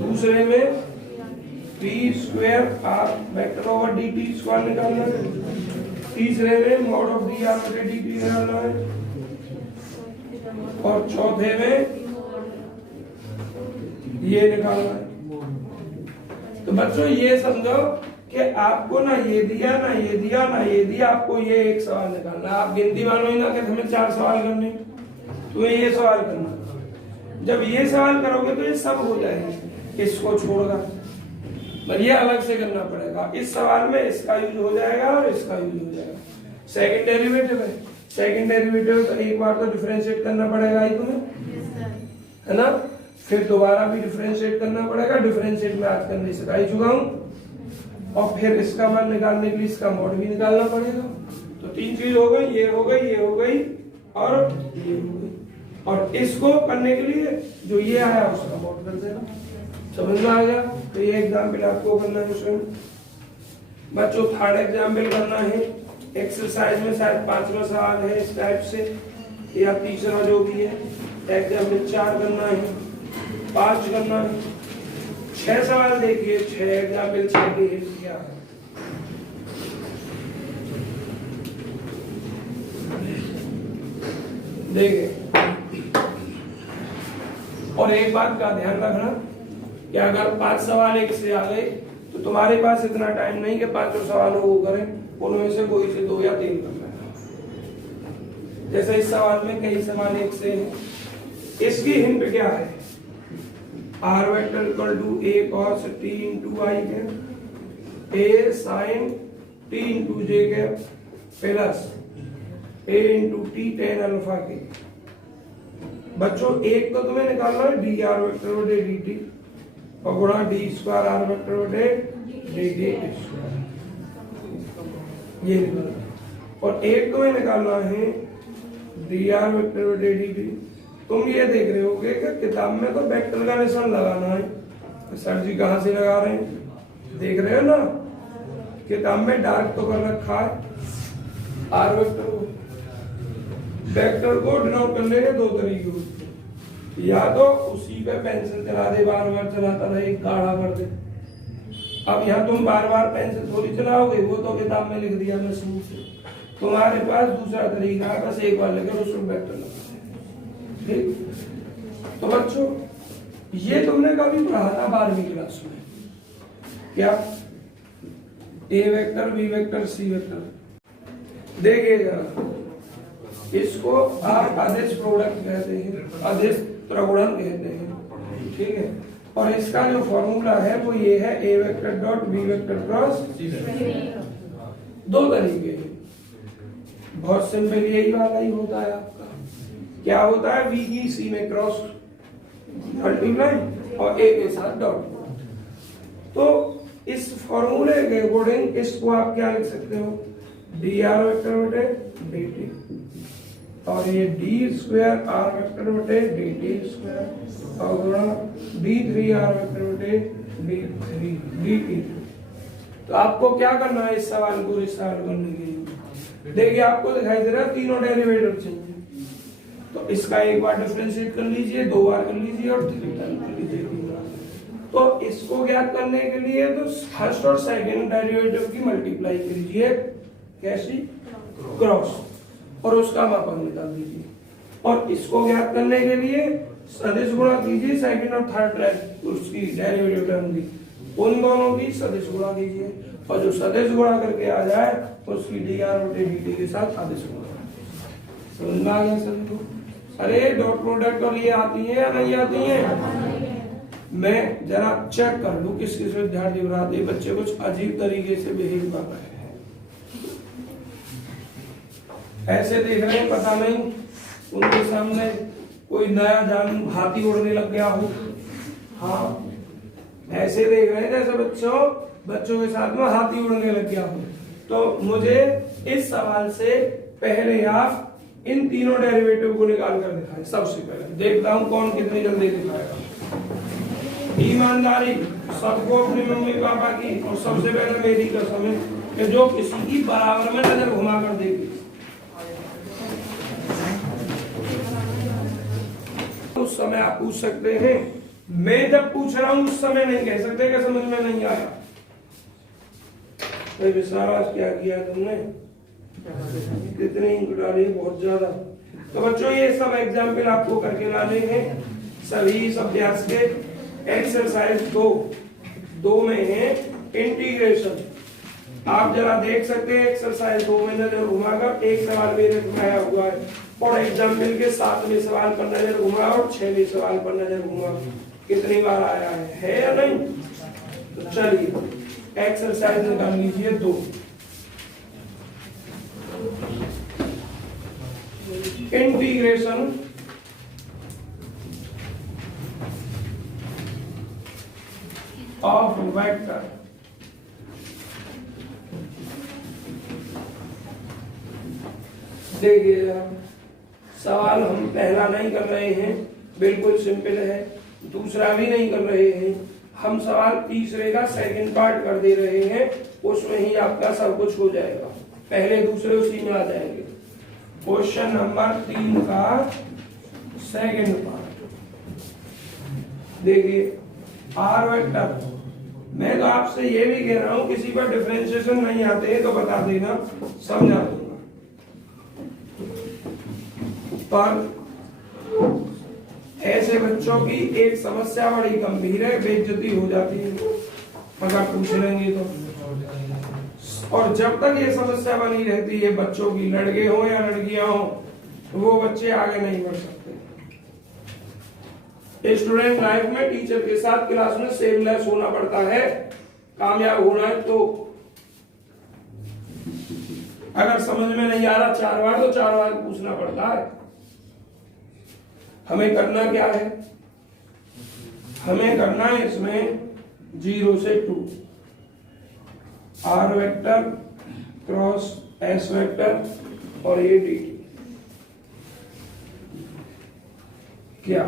दूसरे में p square r vector over d t square निकालना है, तीसरे में मॉड ऑफ डी आर बटे डी टी निकालना है, और चौथे में ये निकालना है। तो बच्चों ये समझो कि आपको ना ये दिया ना ये दिया ना ये दिया, आपको ये एक सवाल निकालना। आप गिनती मानो ही ना कि हमें 4 सवाल करने, तुम्हें ये सवाल करना। जब ये सवाल करोगे तो ये सब हो जाएंगे, इसको छोड़कर पर ये अलग से करना पड़ेगा। इस सवाल में इसका यूज हो जाएगा और इसका यूज हो जाएगा। सेकंड डेरिवेटिव है, सेकंड डेरिवेटिव तो एक बार तो डिफरेंशिएट करना पड़ेगा ही तुम्हें, है ना, फिर दोबारा भी डिफरेंशिएट करना पड़ेगा। डिफरेंशिएट में आज करने सिखा ही चुका हूं, और फिर इसका मान निकालने के लिए इसका मॉड भी निकालना पड़ेगा। तो 3 चीज हो गई, ये हो गई, ये हो गई और ये हो गई। और इसको करने के लिए जो ये आया उसका मॉड कर देना। समझ में आ गया? तो ये एग्जाम्पल आपको करना है स्वयं बच्चों। थर्ड एग्जाम्पल करना है, एक्सरसाइज में शायद 5वां सवाल है इस टाइप से, या तीसरा जो भी है। एग्जाम्पल 4 करना है, 5 करना है, 6 सवाल देखिए, 6 एग्जाम्पल 6 के किया है। देखिए, और एक बात का ध्यान रखना कि अगर 5 सवाल एक से आ गए तो तुम्हारे पास इतना टाइम नहीं कि 5 सवालों को करें, उनमें से कोई से 2 या 3 करना है। जैसे इस सवाल में कई सवाल एक से हैं। इसकी हिंट क्या है? R vector equal to a cos t into i k, a sine t into j k, plus a into t tan alpha k. बच्चों एक तो तुम्हें निकालना है डी आर वेक्टर बटे डी टी और गुणा डी स्क्वायर आर वेक्टर बटे डी टी स्क्वायर, ये निकालना। और एक तुम्हें निकालना है डी आर वेक्टर बटे डी टी। तुम ये देख रहे होगे कि किताब में तो वेक्टर का निशान लगाना है, सर जी कहां से लगा रहे हैं, देख रहे हो ना, किताब में डार्क तो कर रखा है। आर वेक्टर को, वेक्टर को डिनोट करने के 2 तरीके होते हैं, या तो उसी पे पेंसिल चला दे, बार बार चलाता रहे, गाढ़ा कर दे। अब यहाँ तुम बार बार पेंसिल थोड़ी चलाओगे, वो तो किताब में लिख दिया मशीन से। तुम्हारे पास दूसरा तरीका है, बस एक बार लेकर उसमें वेक्टर लगा। ठीक, तो बच्चों ये तुमने कभी पढ़ा था 12वीं क्लास में, क्या? ए vector, b vector, C vector. देखिए जरा, इसको आप अदिश प्रोडक्ट कहते हैं, अदिश प्रगुणन कहते हैं, ठीक है। और इसका जो फॉर्मूला है वो ये है, a vector dot b vector cross c vector. 2 तरीके हैं, बहुत सिंपल यही वाला ही होता है आपका। क्या होता है? वी की सी में क्रॉस मल्टीप्लाई और ए के साथ डॉट। तो इस फॉर्मूले के अकॉर्डिंग इसको आप क्या लिख सकते हो? डी आर वेक्टर बटे डी टी, और ये डी स्क्वायर आर वेक्टर बटे डी टी स्क्वायर, और गुणा डी 3 आर वेक्टर बटे डी 3 डी टी। तो आपको क्या करना है इस सवाल को सॉल्व करने के लिए? देखिए आपको दिखाई दे रहा है तीनों डेरिवेटिव चाहिए, तो इसका एक बार डिफरेंशिएट कर लीजिए, 2 बार कर लीजिए और 3 टाइम कर लीजिए, 3 बार। तो इसको ज्ञात करने के लिए तो फर्स्ट और सेकंड डेरिवेटिव की मल्टीप्लाई कीजिए, कैसी? क्रॉस, और उसका मापक निकाल दीजिए। और इसको ज्ञात करने के लिए सदिश गुणा कीजिए सेकंड और थर्ड उसकी डेरिवेटिव टर्म की, उन दोनों की सदिश गुणा कीजिए, और जो सदिश गुणा करके आ जाए उसकी डी आर बटे डी टी के साथ आदेश गुणा। समझ में आ गया सभी को? अरे डॉट प्रोडक्ट और ये आती है या नहीं आती है? मैं जरा चेक कर लूं किस किस विद्यार्थी बनाते बच्चे कुछ अजीब तरीके से बिहेव कर रहे हैं, ऐसे देख रहे हैं, पता नहीं उनके सामने कोई नया जानू हाथी उड़ने लग गया हो। हाँ, ऐसे देख रहे हैं जैसे बच्चों के साथ में हाथी उड़ने लग गया हो। तो मुझे इस सवाल से पहले आप इन तीनों डेरिवेटिव को निकाल कर दिखाएं। सबसे पहले देखता हूं कौन कितनी जल्दी दिखाएगा। ईमानदारी सबको अपनी मम्मी पापा की और सबसे पहले मेरी कसम है कि जो किसी की बराबर में नजर घुमा कर देगी उस समय आप पूछ सकते हैं। मैं जब पूछ रहा हूं उस समय नहीं कह सकते कि समझ में नहीं आया। तो विश्वास क्या किया तुमने, कितने इंक डाले, बहुत ज्यादा। तो बच्चों ये सब एग्जाम्पल आपको करके लाने हैं सभी इस अभ्यास के। एक्सरसाइज 2 में है इंटीग्रेशन। आप जरा देख सकते हैं एक्सरसाइज 2 में नजर घुमाकर एक सवाल मेरे घुमाया हुआ है और एग्जाम्पल के 7वें सवाल पर नजर घुमा और 6वें सवाल पर नजर घुमा। कितनी बार आया है या नहीं? तो चलिए एक्सरसाइज निकाल लीजिए 2। इंटीग्रेशन ऑफ वेक्टर देखिए सवाल हम पहला नहीं कर रहे हैं, बिल्कुल सिंपल है। दूसरा भी नहीं कर रहे हैं, हम सवाल तीसरे का सेकंड पार्ट कर दे रहे हैं, उसमें ही आपका सब कुछ हो जाएगा। पहले दूसरे उसी में आ जाएंगे। क्वेश्चन नंबर 3 का सेकंड पार्ट देखिए। आर वेक्टर, मैं तो आपसे ये भी कह रहा हूं किसी पर डिफरेंशिएशन नहीं आते हैं तो बता देना, समझा दूंगा। पर ऐसे बच्चों की एक समस्या बड़ी गंभीर है, बेइज्जती हो जाती है अगर पूछ लेंगे तो। और जब तक ये समस्या बनी रहती है बच्चों की, लड़के हो या लड़कियां हो, तो वो बच्चे आगे नहीं बढ़ सकते। स्टूडेंट लाइफ में टीचर के साथ क्लास में सेमलेस होना पड़ता है कामयाब होना है। तो अगर समझ में नहीं आ रहा 4 बार तो 4 बार पूछना पड़ता है। हमें करना क्या है? हमें करना है इसमें 0 से 2 r vector cross s vector और ये डी क्या।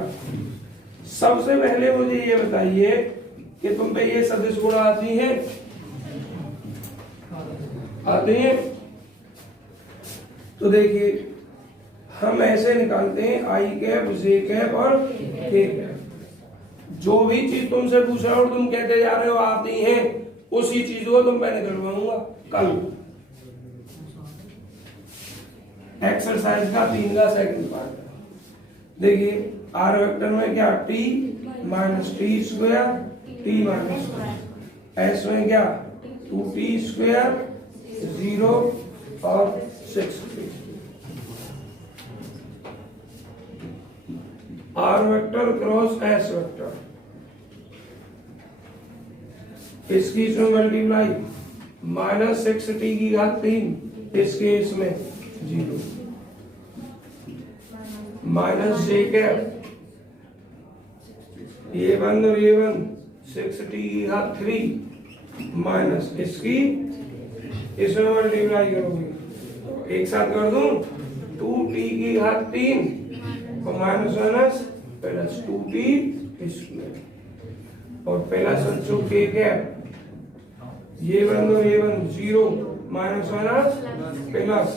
सबसे पहले मुझे ये बताइए कि तुम पे ये सदिश गुण आती है? आती है? तो देखिए हम ऐसे निकालते हैं आई कैप, जे कैप और के कैप। जो भी चीज तुमसे पूछा और तुम कहते जा रहे हो आती है, उसी चीज को तुम मैं निकलवाऊंगा कल। एक्सरसाइज का 3 का सेकंड पार्ट देखिए। आर वेक्टर में क्या t minus t square t minus, s में क्या 2t स्क्वायर 0 और 6। R vector cross s vector, इसकी इसमें मल्टीप्लाई -6t की घात 3, इसके इसमें 0 माइनस जे कैप ये बन और ये बन 6t की घात 3 माइनस इसकी इसमें मल्टीप्लाई करोगे एक साथ कर दूं 2t की घात 3 और minus minus plus 2t square और प्लस के कैप ये बन और ये बन 0 माइनस माइनस प्लस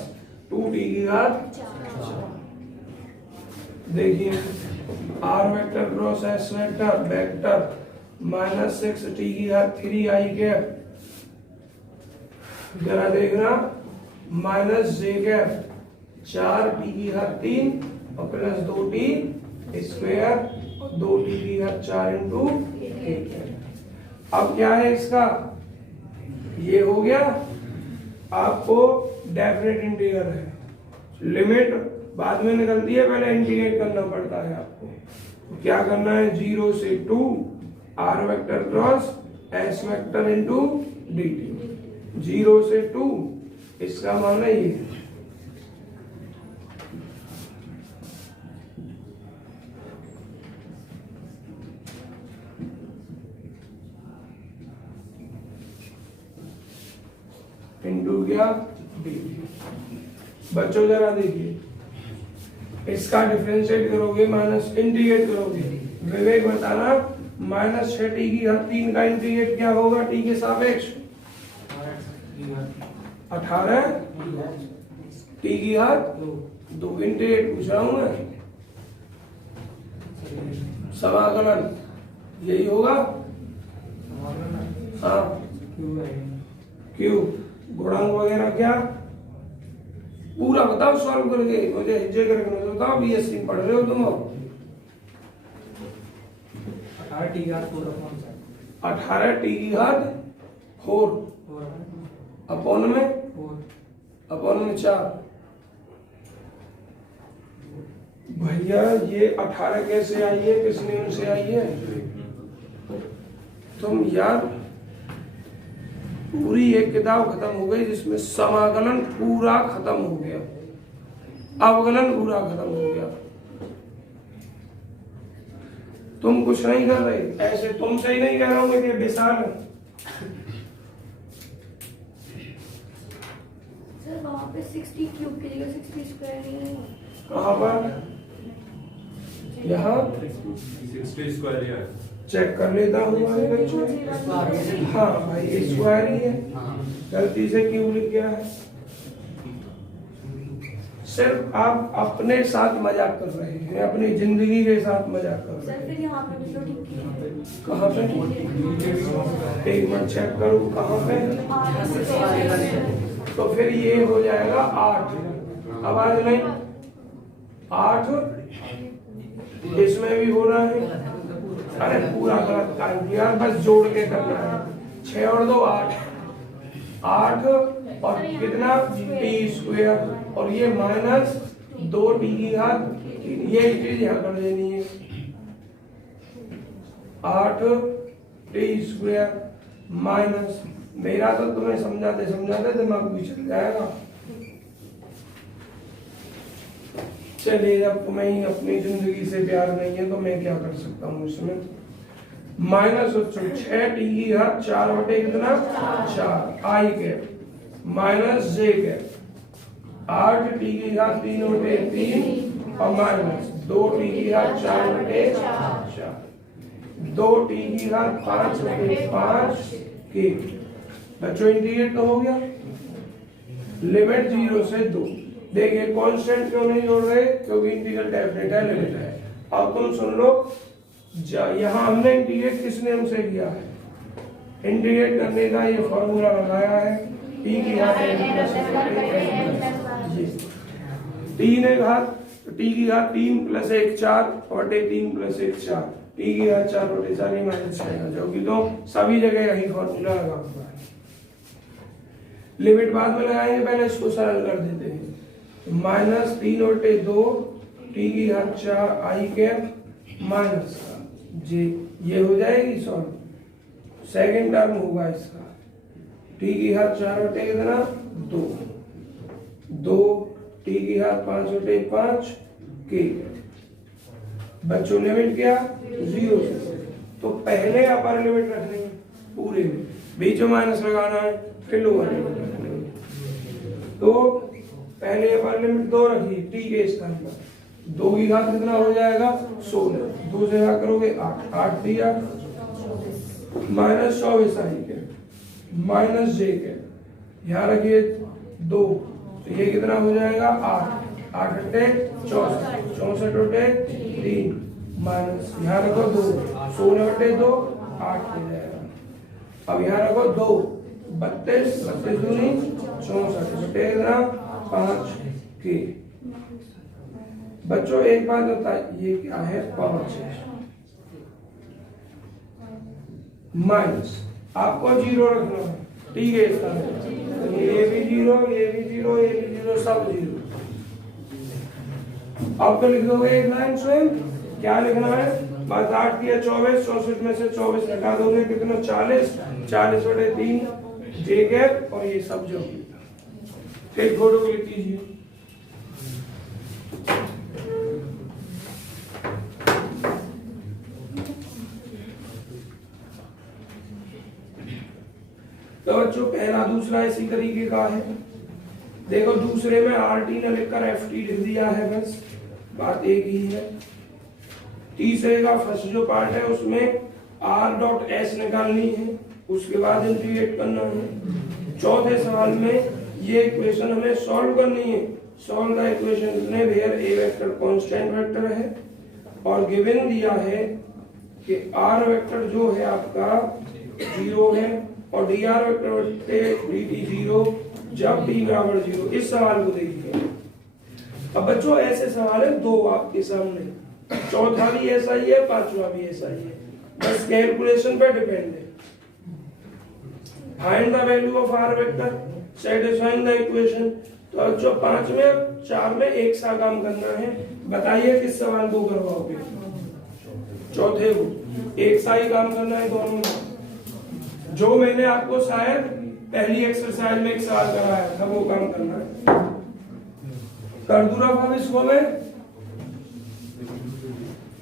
2t की घात। देखिए r vector cross s vector vector -6t की घात 3 आई कैप, जरा देखना माइनस जे कैप 4t की घात 3 और प्लस 2t स्क्वायर 2t की घात 4 इंटू के। अब क्या है इसका, ये हो गया आपको डेफिनेट इंटीग्रल है। लिमिट बाद में निकलती है, पहले इंटीग्रेट करना पड़ता है आपको। तो क्या करना है 0 से 2 r vector cross s vector into d t. 0 से 2 इसका मान है ये इंटू क्या डी। बच्चों जरा देखिए इसका डिफरेंशिएट करोगे माइनस इंटीग्रेट करोगे, विवेक बताना -6t की घात 3 का इंटीग्रेट क्या होगा t के सापेक्ष 18 t की घात 2 इंटीग्रेट पूछ रहा हूं मैं। समाकलन यही होगा। हाँ क्यों गुणांक वगैरह क्या पूरा बताओ सॉल्व करके, मुझे हिज्जे करके मुझे बताओ। बीएससी पढ़ रहे हो तुम। 18t की घात 4 अपॉन में 4। भैया ये 18 कैसे आई है, किस नियम से आई है? तुम यार पूरी एक किताब खत्म हो गई जिसमें समाकलन पूरा खत्म हो गया, अवकलन पूरा खत्म हो गया। तुम कुछ नहीं कर रहे, ऐसे तुमसे ही नहीं कह रहा हूं कि विशाल है। सर वहाँ पे 60 क्यूब की जगह 60 स्क्वायर नहीं है। कहाँ पर? यहाँ 60 स्क्वायर है। चेक कर लेता हूँ हमारे बच्चे। हाँ भाई स्क्वायर ही है, गलती से क्यूब लिख गया है। सिर्फ आप अपने साथ मजाक कर रहे हैं, अपनी जिंदगी के साथ मजाक कर रहे सर हैं। फिर यहाँ पे भी तो ठीक है। कहाँ पे? एक मिनट चेक करूँ कहाँ पे। तो फिर ये हो जाएगा 8। आवाज नहीं 8, इसमें भी होना है। अरे पूरा गलत काम किया, बस जोड़ के करना है। 6 और 2 8, 8 और कितना टी स्क्वायर, और ये माइनस 2 टी की घात, ये चीज यहाँ कर देनी है। 8 टी स्क्वायर माइनस, मेरा तो तुम्हें समझाते समझाते दिमाग भी चल जाएगा। चलिए जब तुम्हें ही अपनी जिंदगी से प्यार नहीं है तो मैं क्या कर सकता हूँ इसमें। माइनस 6 टी की घात 4 बटे कितना 4 आई के माइनस जे के 8 टी की घात 3 बटे 3 और माइनस 2 टी की घात 4 बटे 4, 2 टी की घात 5 बटे 5 के। बच्चों इंटीग्रेट तो हो गया। लिमिट 0 से 2। देखिए कांस्टेंट क्यों नहीं जोड़ रहे, क्योंकि इंटीग्रल डेफिनेट है, लिमिट है। अब तुम सुन लो, यहाँ हमने इंटीग्रेट किस नियम से किया है? इंटीग्रेट करने का ये फॉर्मूला लगाया है, टी की घात टी ने घात, टी की घात 3 + 1 4 बटे 3 + 1 4, टी की घात 4 बटे 4 माइनस 6 जो कि तो सभी जगह यही फॉर्मूला लगा हुआ है। लिमिट बाद में लगाएंगे, पहले इसको सरल कर देते हैं। माइनस 3 बटे 2 टी की घात 4 आई के माइनस जी, ये हो जाएगी सॉल्व। सेकंड टर्म होगा इसका, टी की घात 4 बटे कितना 2 टी की घात 5 बटे 5 के। बच्चों लिमिट क्या 0 से, तो पहले अपर लिमिट रखनी है पूरे में, बीच में माइनस लगाना है, फिर लोअर लिमिट रखनी है। तो पहले अपर लिमिट 2 रखी टी के स्थान पर, 2 की घात कितना हो जाएगा 16, 2 से क्या करोगे 8, 8 दिया माइनस 24 आई के माइनस जे के, यहाँ रखिए 2, तो ये कितना हो जाएगा 8, 8 बटे 64, 64 बटे 3 माइनस, यहाँ रखो 2, 16 बटे 2 8 हो जाएगा। अब यहाँ रखो 2, 32, 32 दूनी 64 बटे कितना 5 के। बच्चों एक बात बताइए, ये क्या है 5 है माइनस, आपको 0 रखना है, ठीक है इसका ये भी 0, ये भी 0, ये भी 0, सब 0। अब तो लिख दोगे एक लाइन स्वयं, क्या लिखना है, बस 8 दिया 24, 64 में से 24 घटा दोगे कितना 40, 40 बटे 3 जे गैप, और ये सब जो एक फोटो क्लिक कीजिए। तो बच्चों पहला दूसरा इसी तरीके का है। देखो दूसरे में आर टी ने लिखकर एफ टी लिख दिया है, बस बात एक ही है। तीसरे का फर्स्ट जो पार्ट है उसमें आर डॉट एस निकालनी है, उसके बाद इंटीग्रेट करना है। चौथे सवाल में ये इक्वेशन हमें सॉल्व करनी है। सॉल्व द इक्वेशन में where a vector constant vector है और गिवन दिया है कि आर वेक्टर जो है आपका 0 है और D r vector D t 0 जब टी बराबर 0। इस सवाल को देखिए। अब बच्चों ऐसे सवाल है 2 आपके सामने, चौथा भी ऐसा ही है, पांचवा भी ऐसा ही है, बस कैलकुलेशन पर डिपेंड है। Find the value of r vector, satisfying the equation. तो अब जो 5 में 4 में एक सा काम करना है। बताइए किस सवाल को करवाओगे? चौथे को। एक सा ही काम करना है दोनों में। जो मैंने आपको शायद पहली एक्सरसाइज में एक सवाल कराया था वो काम करना है। कर दूं रफ अब इसको मैं।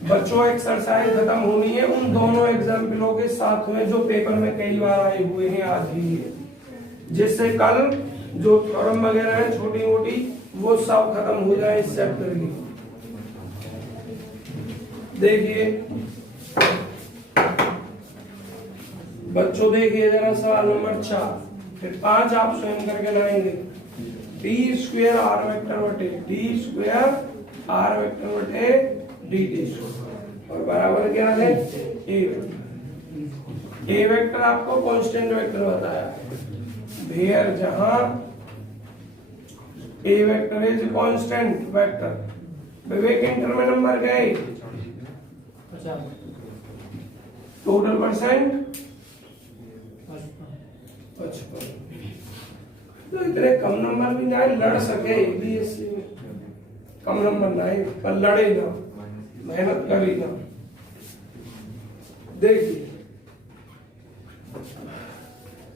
बच्चों एक्सरसाइज खत्म होनी है उन दोनों एग्जाम्पलों के साथ में जो पेपर में कई बार आए हुए हैं आज ही, जिससे कल जो थ्योरम वगैरह है छोटी मोटी वो सब खत्म हो जाए इस चैप्टर की। देखिए बच्चों, देखिए जरा सवाल नंबर 4, फिर 5 आप स्वयं करके लाएंगे। डी स्क्वायर आर वेक्टर बटे डी स्क्वायर आर वेक्टर बटे डी टी और बराबर क्या है ए वेक्टर। ए वेक्टर आपको कांस्टेंट वेक्टर बताया है। वेयर जहां a vector is constant vector. Vivek inter में नंबर क्या है? Total percent 55। तो इतने कम नंबर भी ना लड़ सके बीएससी में, कम नंबर ना है पर लड़ेगा, मेहनत करेगा। देखिए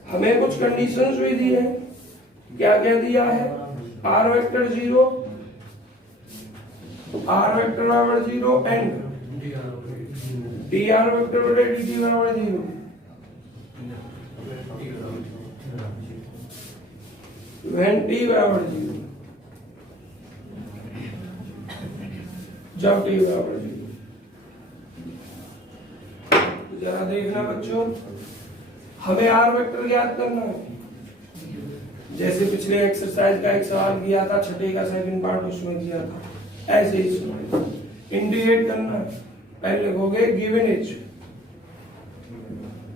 हमें कुछ कंडीशंस भी दी है। क्या क्या दिया है? आर वेक्टर 0, आर वेक्टर बराबर 0 एंड डी आर वेक्टर बटे डी टी बराबर 0। when t बराबर 0, जब t बराबर 0। जरा देखना बच्चों, हमें आर वेक्टर ज्ञात करना है। जैसे पिछले एक्सरसाइज का एक सवाल किया था, छठे का सेकंड पार्ट उसमें किया था, ऐसे ही इंडिकेट करना है। पहले लिखोगे गिवन इज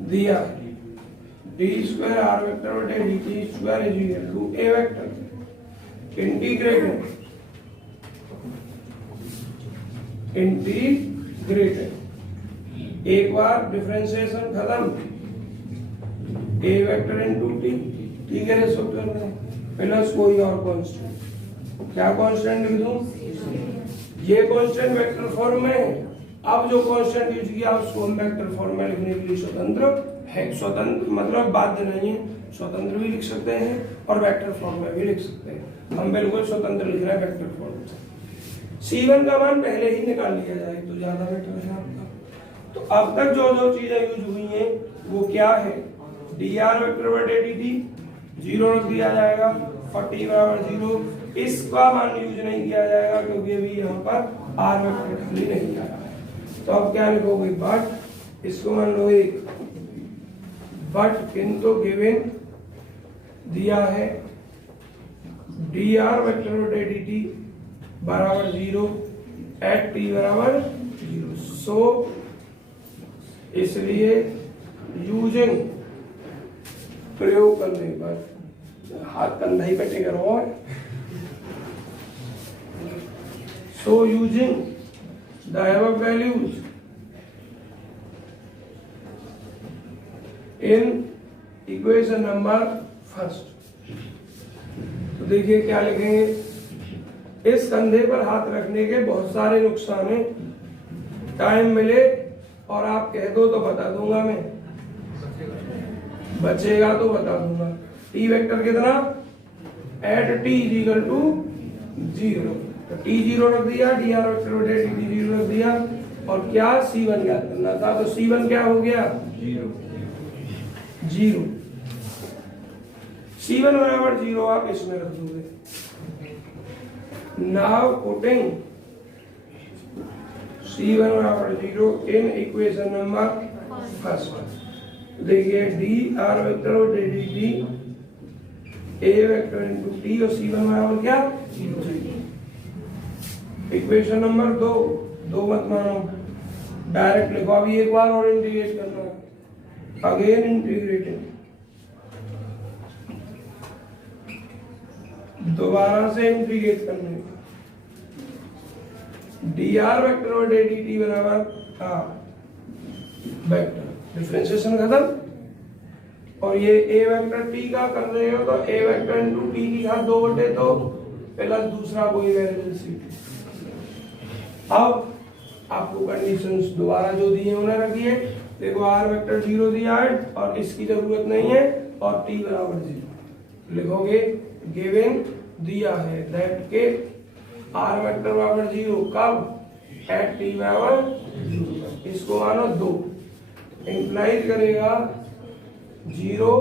दिया डी स्क्वायर आर वेक्टर बटे d t square is equal to a vector integrated. एक बार डिफरेंशिएशन खत्म, a vector into t, t के रेस्पेक्ट में प्लस कोई और कांस्टेंट। क्या कांस्टेंट लिख दूं? ये कांस्टेंट वेक्टर फॉर्म में है। अब जो कांस्टेंट यूज किया उसको हम वेक्टर फॉर्म में लिखने के लिए स्वतंत्र है। स्वतंत्र मतलब बाध्य नहीं है, स्वतंत्र भी लिख सकते हैं और वेक्टर फॉर्म में भी लिख सकते हैं। हम बिल्कुल स्वतंत्र लिख रहे हैं वेक्टर फॉर्म से। C1 का मान पहले ही निकाल लिया जाए तो ज्यादा बेटर है आपका। तो अब तक जो जो चीजें यूज हुई हैं वो क्या है? डी आर वेक्टर बटे डी टी 0 रख दिया जाएगा और टी बराबर 0। इसका मान यूज नहीं किया जाएगा क्योंकि अभी यहाँ पर आर वेक्टर खाली नहीं आया है। तो अब क्या लिखोगे? बट इसको मान लो एक, बट किंतु गिवन दिया है डी आर वेक्टर बटे डी टी बराबर 0 एट टी बराबर 0। सो इसलिए यूजिंग प्रयोग करने पर हाथ कंधा ही बैठे करो। So using the above values in equation number first. तो देखिए क्या लिखेंगे? इस कंधे पर हाथ रखने के बहुत सारे नुकसान हैं। टाइम मिले और आप कह दो तो बता दूंगा मैं, बचेगा तो बता दूंगा। टी वेक्टर कितना? At t is equal to 0। तो टी 0 रख दिया, डी आर वेक्टर बटे डी टी 0 रख दिया और क्या C1 ज्ञात करना था। तो C1 क्या हो गया? 0। C1 बराबर 0 आप इसमें रख दोगे। नाउ पुटिंग C1 बराबर 0 इन इक्वेशन नंबर फर्स्ट। देखिए डी आर वेक्टर और D T A vector into T और C1 बराबर क्या? 0। इक्वेशन नंबर 2 मत मानो, डायरेक्ट लिखो। अभी एक बार और इंटीग्रेट करना है, अगेन इंटीग्रेटिंग, दोबारा से इंटीग्रेट करने का। डी आर वेक्टर और डी टी बराबर वेक्टर, डिफरेंशिएशन खत्म। और ये ए वेक्टर टी का कर रहे हो तो ए वेक्टर इंटू टी की घात 2/2 प्लस दूसरा कोई वेरिएबल सी। अब आपको कंडीशंस दोबारा जो दिए उन्हें रखिए। देखो आर वेक्टर 0 दिया है और इसकी जरूरत नहीं है और टी बराबर 0 लिखोगे। गिवन दिया है दैट के आर वेक्टर बराबर 0 कब एट टी बराबर 0, इसको मानो 2 इंप्लाइज करेगा 0।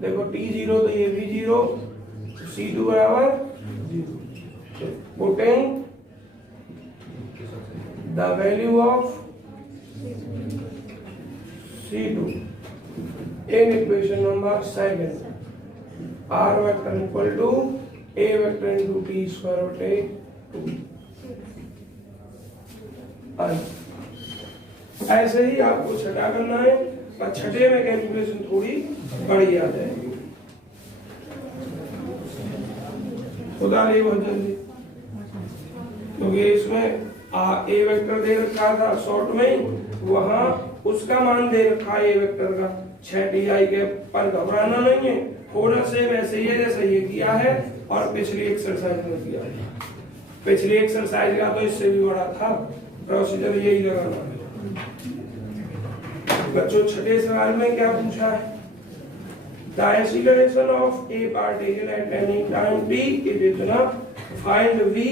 देखो t 0 तो ये भी 0, c2 बराबर 0। Putting the value of c2 in equation number 7, r vector equal to a vector into t square बटे 2 i। ऐसे ही आपको छठा करना है और छठे में कैलकुलेशन थोड़ी बड़ी आ जाएगी। खुदा नहीं बहुत जल्दी, क्योंकि इसमें ए वेक्टर दे रखा था शॉर्ट में, वहां उसका मान दे रखा है ए वेक्टर का 6ti के, पर घबराना नहीं है, थोड़ा से वैसे ही जैसे ये किया है और पिछली एक्सरसाइज में किया है। पिछली एक्सरसाइज का तो इससे भी बड़ा था, प्रोसीजर यही लगाना है। बच्चों छठे सवाल में क्या पूछा है? The acceleration of a particle at any time t is enough. Find v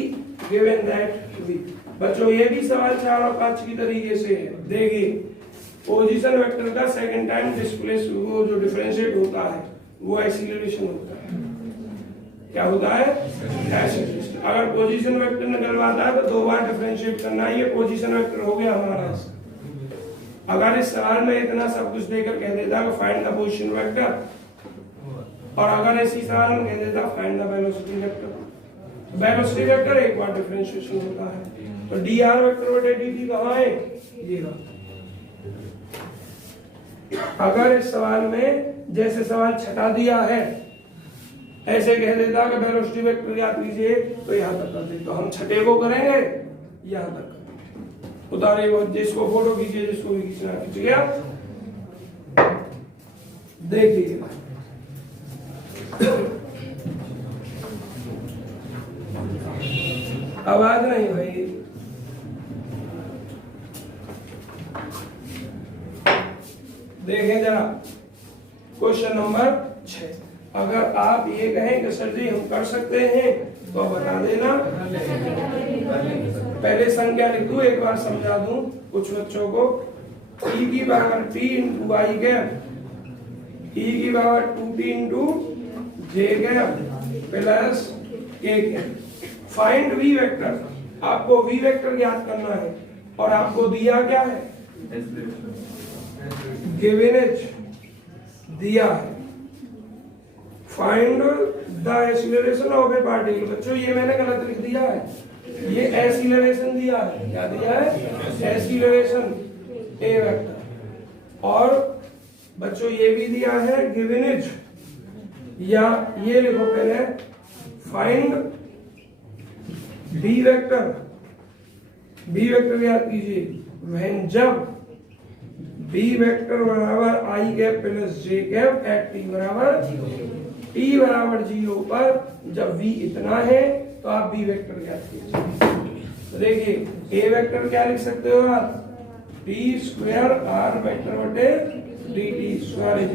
given that v। बच्चों ये भी सवाल 4 और 5 की तरीके से है। देखिए पोजीशन वेक्टर का सेकंड टाइम डिस्प्लेस वो जो डिफरेंशिएट होता है वो एक्सीलरेशन होता है। क्या होता है? एक्सीलरेशन। अगर पोजीशन वेक्टर निकलवाता है तो 2 बार डिफरेंशिएट करना है। ये पोजीशन वेक्टर हो गया हमारा। अगर इस सवाल में इतना सब कुछ देकर कह देता है फाइंड द पोजीशन वेक्टर, और अगर इसी सवाल में कह देता find the velocity vector, velocity vector एक बार डिफरेंशिएशन होता है। तो dr वेक्टर बटे dt कहां है? ये रहा। अगर इस सवाल में जैसे सवाल छठा दिया है ऐसे कह देता कि वेलोसिटी वेक्टर याद कीजिए, तो यहां तक कर दे, तो हम छठे को करेंगे यहां तक। उतारे वो जिसको फोटो खींचिए, जिसको भी खींचना खींच गया। देखिए आवाज नहीं भाई। देखें जरा क्वेश्चन नंबर 6। अगर आप ये कहें कि सर जी हम कर सकते हैं तो बता देना। पहले संख्या लिख दूं, एक बार समझा दूं कुछ बच्चों को। e की power t into i cap, e की power 2t into j cap plus k cap. Find v vector, आपको v वेक्टर ज्ञात करना है और आपको दिया क्या है? गिवन एच दिया है। Find the acceleration of A particle. बच्चों ये मैंने गलत लिख दिया है, ये एक्सीलरेशन दिया है। क्या दिया है? एक्सीलरेशन ए वेक्टर। और बच्चों ये भी दिया है गिवन एच, या ये लिखो पहले find b vector. B vector याद कीजिए, व्हेन जब बी वेक्टर बराबर i cap plus j cap at t बराबर 0 पर जब v इतना है तो आप बी वेक्टर ज्ञात कीजिए। तो देखिए ए वेक्टर क्या लिख सकते हो आप? टी स्क्वायर आर वेक्टर बटे डी टी स्क्वायर इज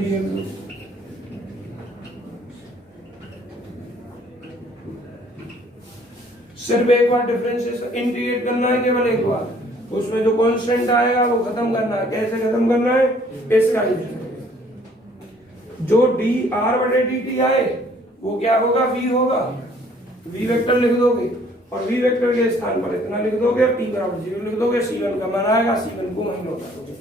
सिर्फ एक बार डिफरेंशिएशन इंटीग्रेट करना है, केवल एक बार। उसमें जो कांस्टेंट आएगा वो खत्म करना है। कैसे खत्म करना है? इसका जो डी आर बटे डी टी आए वो क्या होगा? v होगा। v वेक्टर लिख दोगे और v वेक्टर के स्थान पर इतना लिख दोगे, p बराबर 0 लिख दोगे, c1 का मान आएगा, c1 को वहीं लौटा दोगे।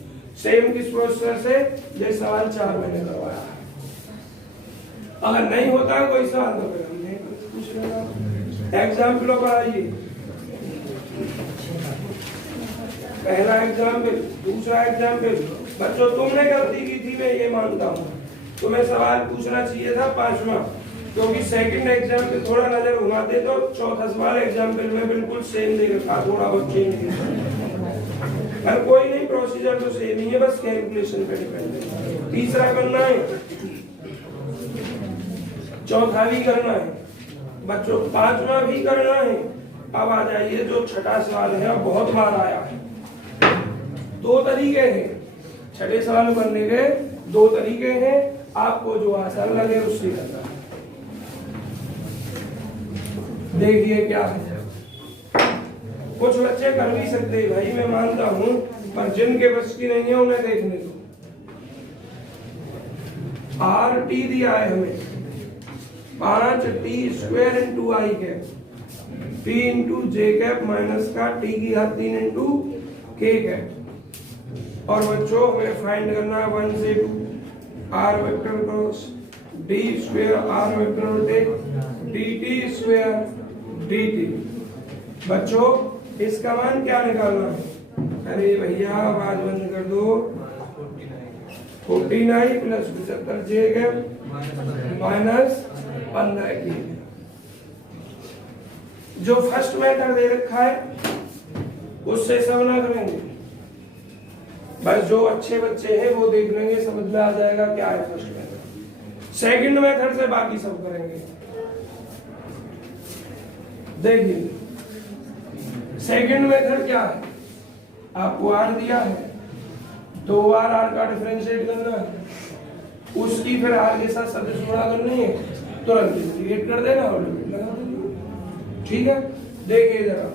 सेम किस प्रोसेस से जैसे सवाल 4 मैंने करवाया है। अगर नहीं होता है कोई सवाल तो फिर हमने पूछ लेना। एग्जाम्पलों पर आइए। पहला एग्जाम्पल, दूसरा एग्जाम्पल। बच्चों तुमने गलती की थी, मैं ये मानता हूँ। तुम्हें सवाल पूछना चाहिए था 5वां, क्योंकि सेकंड एग्जाम्पल थोड़ा नजर घुमाते तो चौथा सवाल एग्जाम्पल में बिल्कुल सेम दे रखा, थोड़ा बहुत चेंज पर कोई नहीं, प्रोसीजर तो सेम ही है, बस कैलकुलेशन पे डिपेंड है। तीसरा करना है, चौथा भी करना है बच्चों, पांचवा भी करना है। अब आ जाइए जो छठा सवाल है, अब बहुत बार आया है। दो तरीके हैं छठे सवाल करने के, दो तरीके हैं, आपको जो आसान लगे उससे करना है। देखिए क्या है, कुछ बच्चे कर भी सकते हैं भाई, मैं मानता हूं, पर जिनके बस की नहीं है उन्हें देखने दो। आर टी दिया है हमें 5t square into I cap, t into J cap minus का t की घात 3 इंटू के कैप। और बच्चों हमें फाइंड करना है 1 से 2 r vector cross d square r vector उल्टे dt स्क्वायर dt। बच्चों इसका मान क्या निकालना है? अरे भैया आवाज बंद कर दो। 49 प्लस 75 जे कैप माइनस 15 की। जो फर्स्ट मेथड दे रखा है उससे सब ना करेंगे, बस जो अच्छे बच्चे हैं वो देख लेंगे, समझ में आ जाएगा क्या है फर्स्ट मेथड। सेकंड मेथड से बाकी सब करेंगे। देखिए सेकंड मेथड क्या है, आपको आर दिया है, 2 बार आर का डिफरेंशिएट करना है, उसकी फिर आर के साथ सदिश गुणा करनी है, तुरंत इंटीग्रेट कर देना और लिमिट लगा देना। ठीक है, देखिए जरा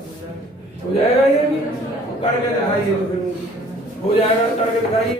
हो जाएगा ये भी, करके दिखाइए तो फिर हो जाएगा, करके दिखाइए।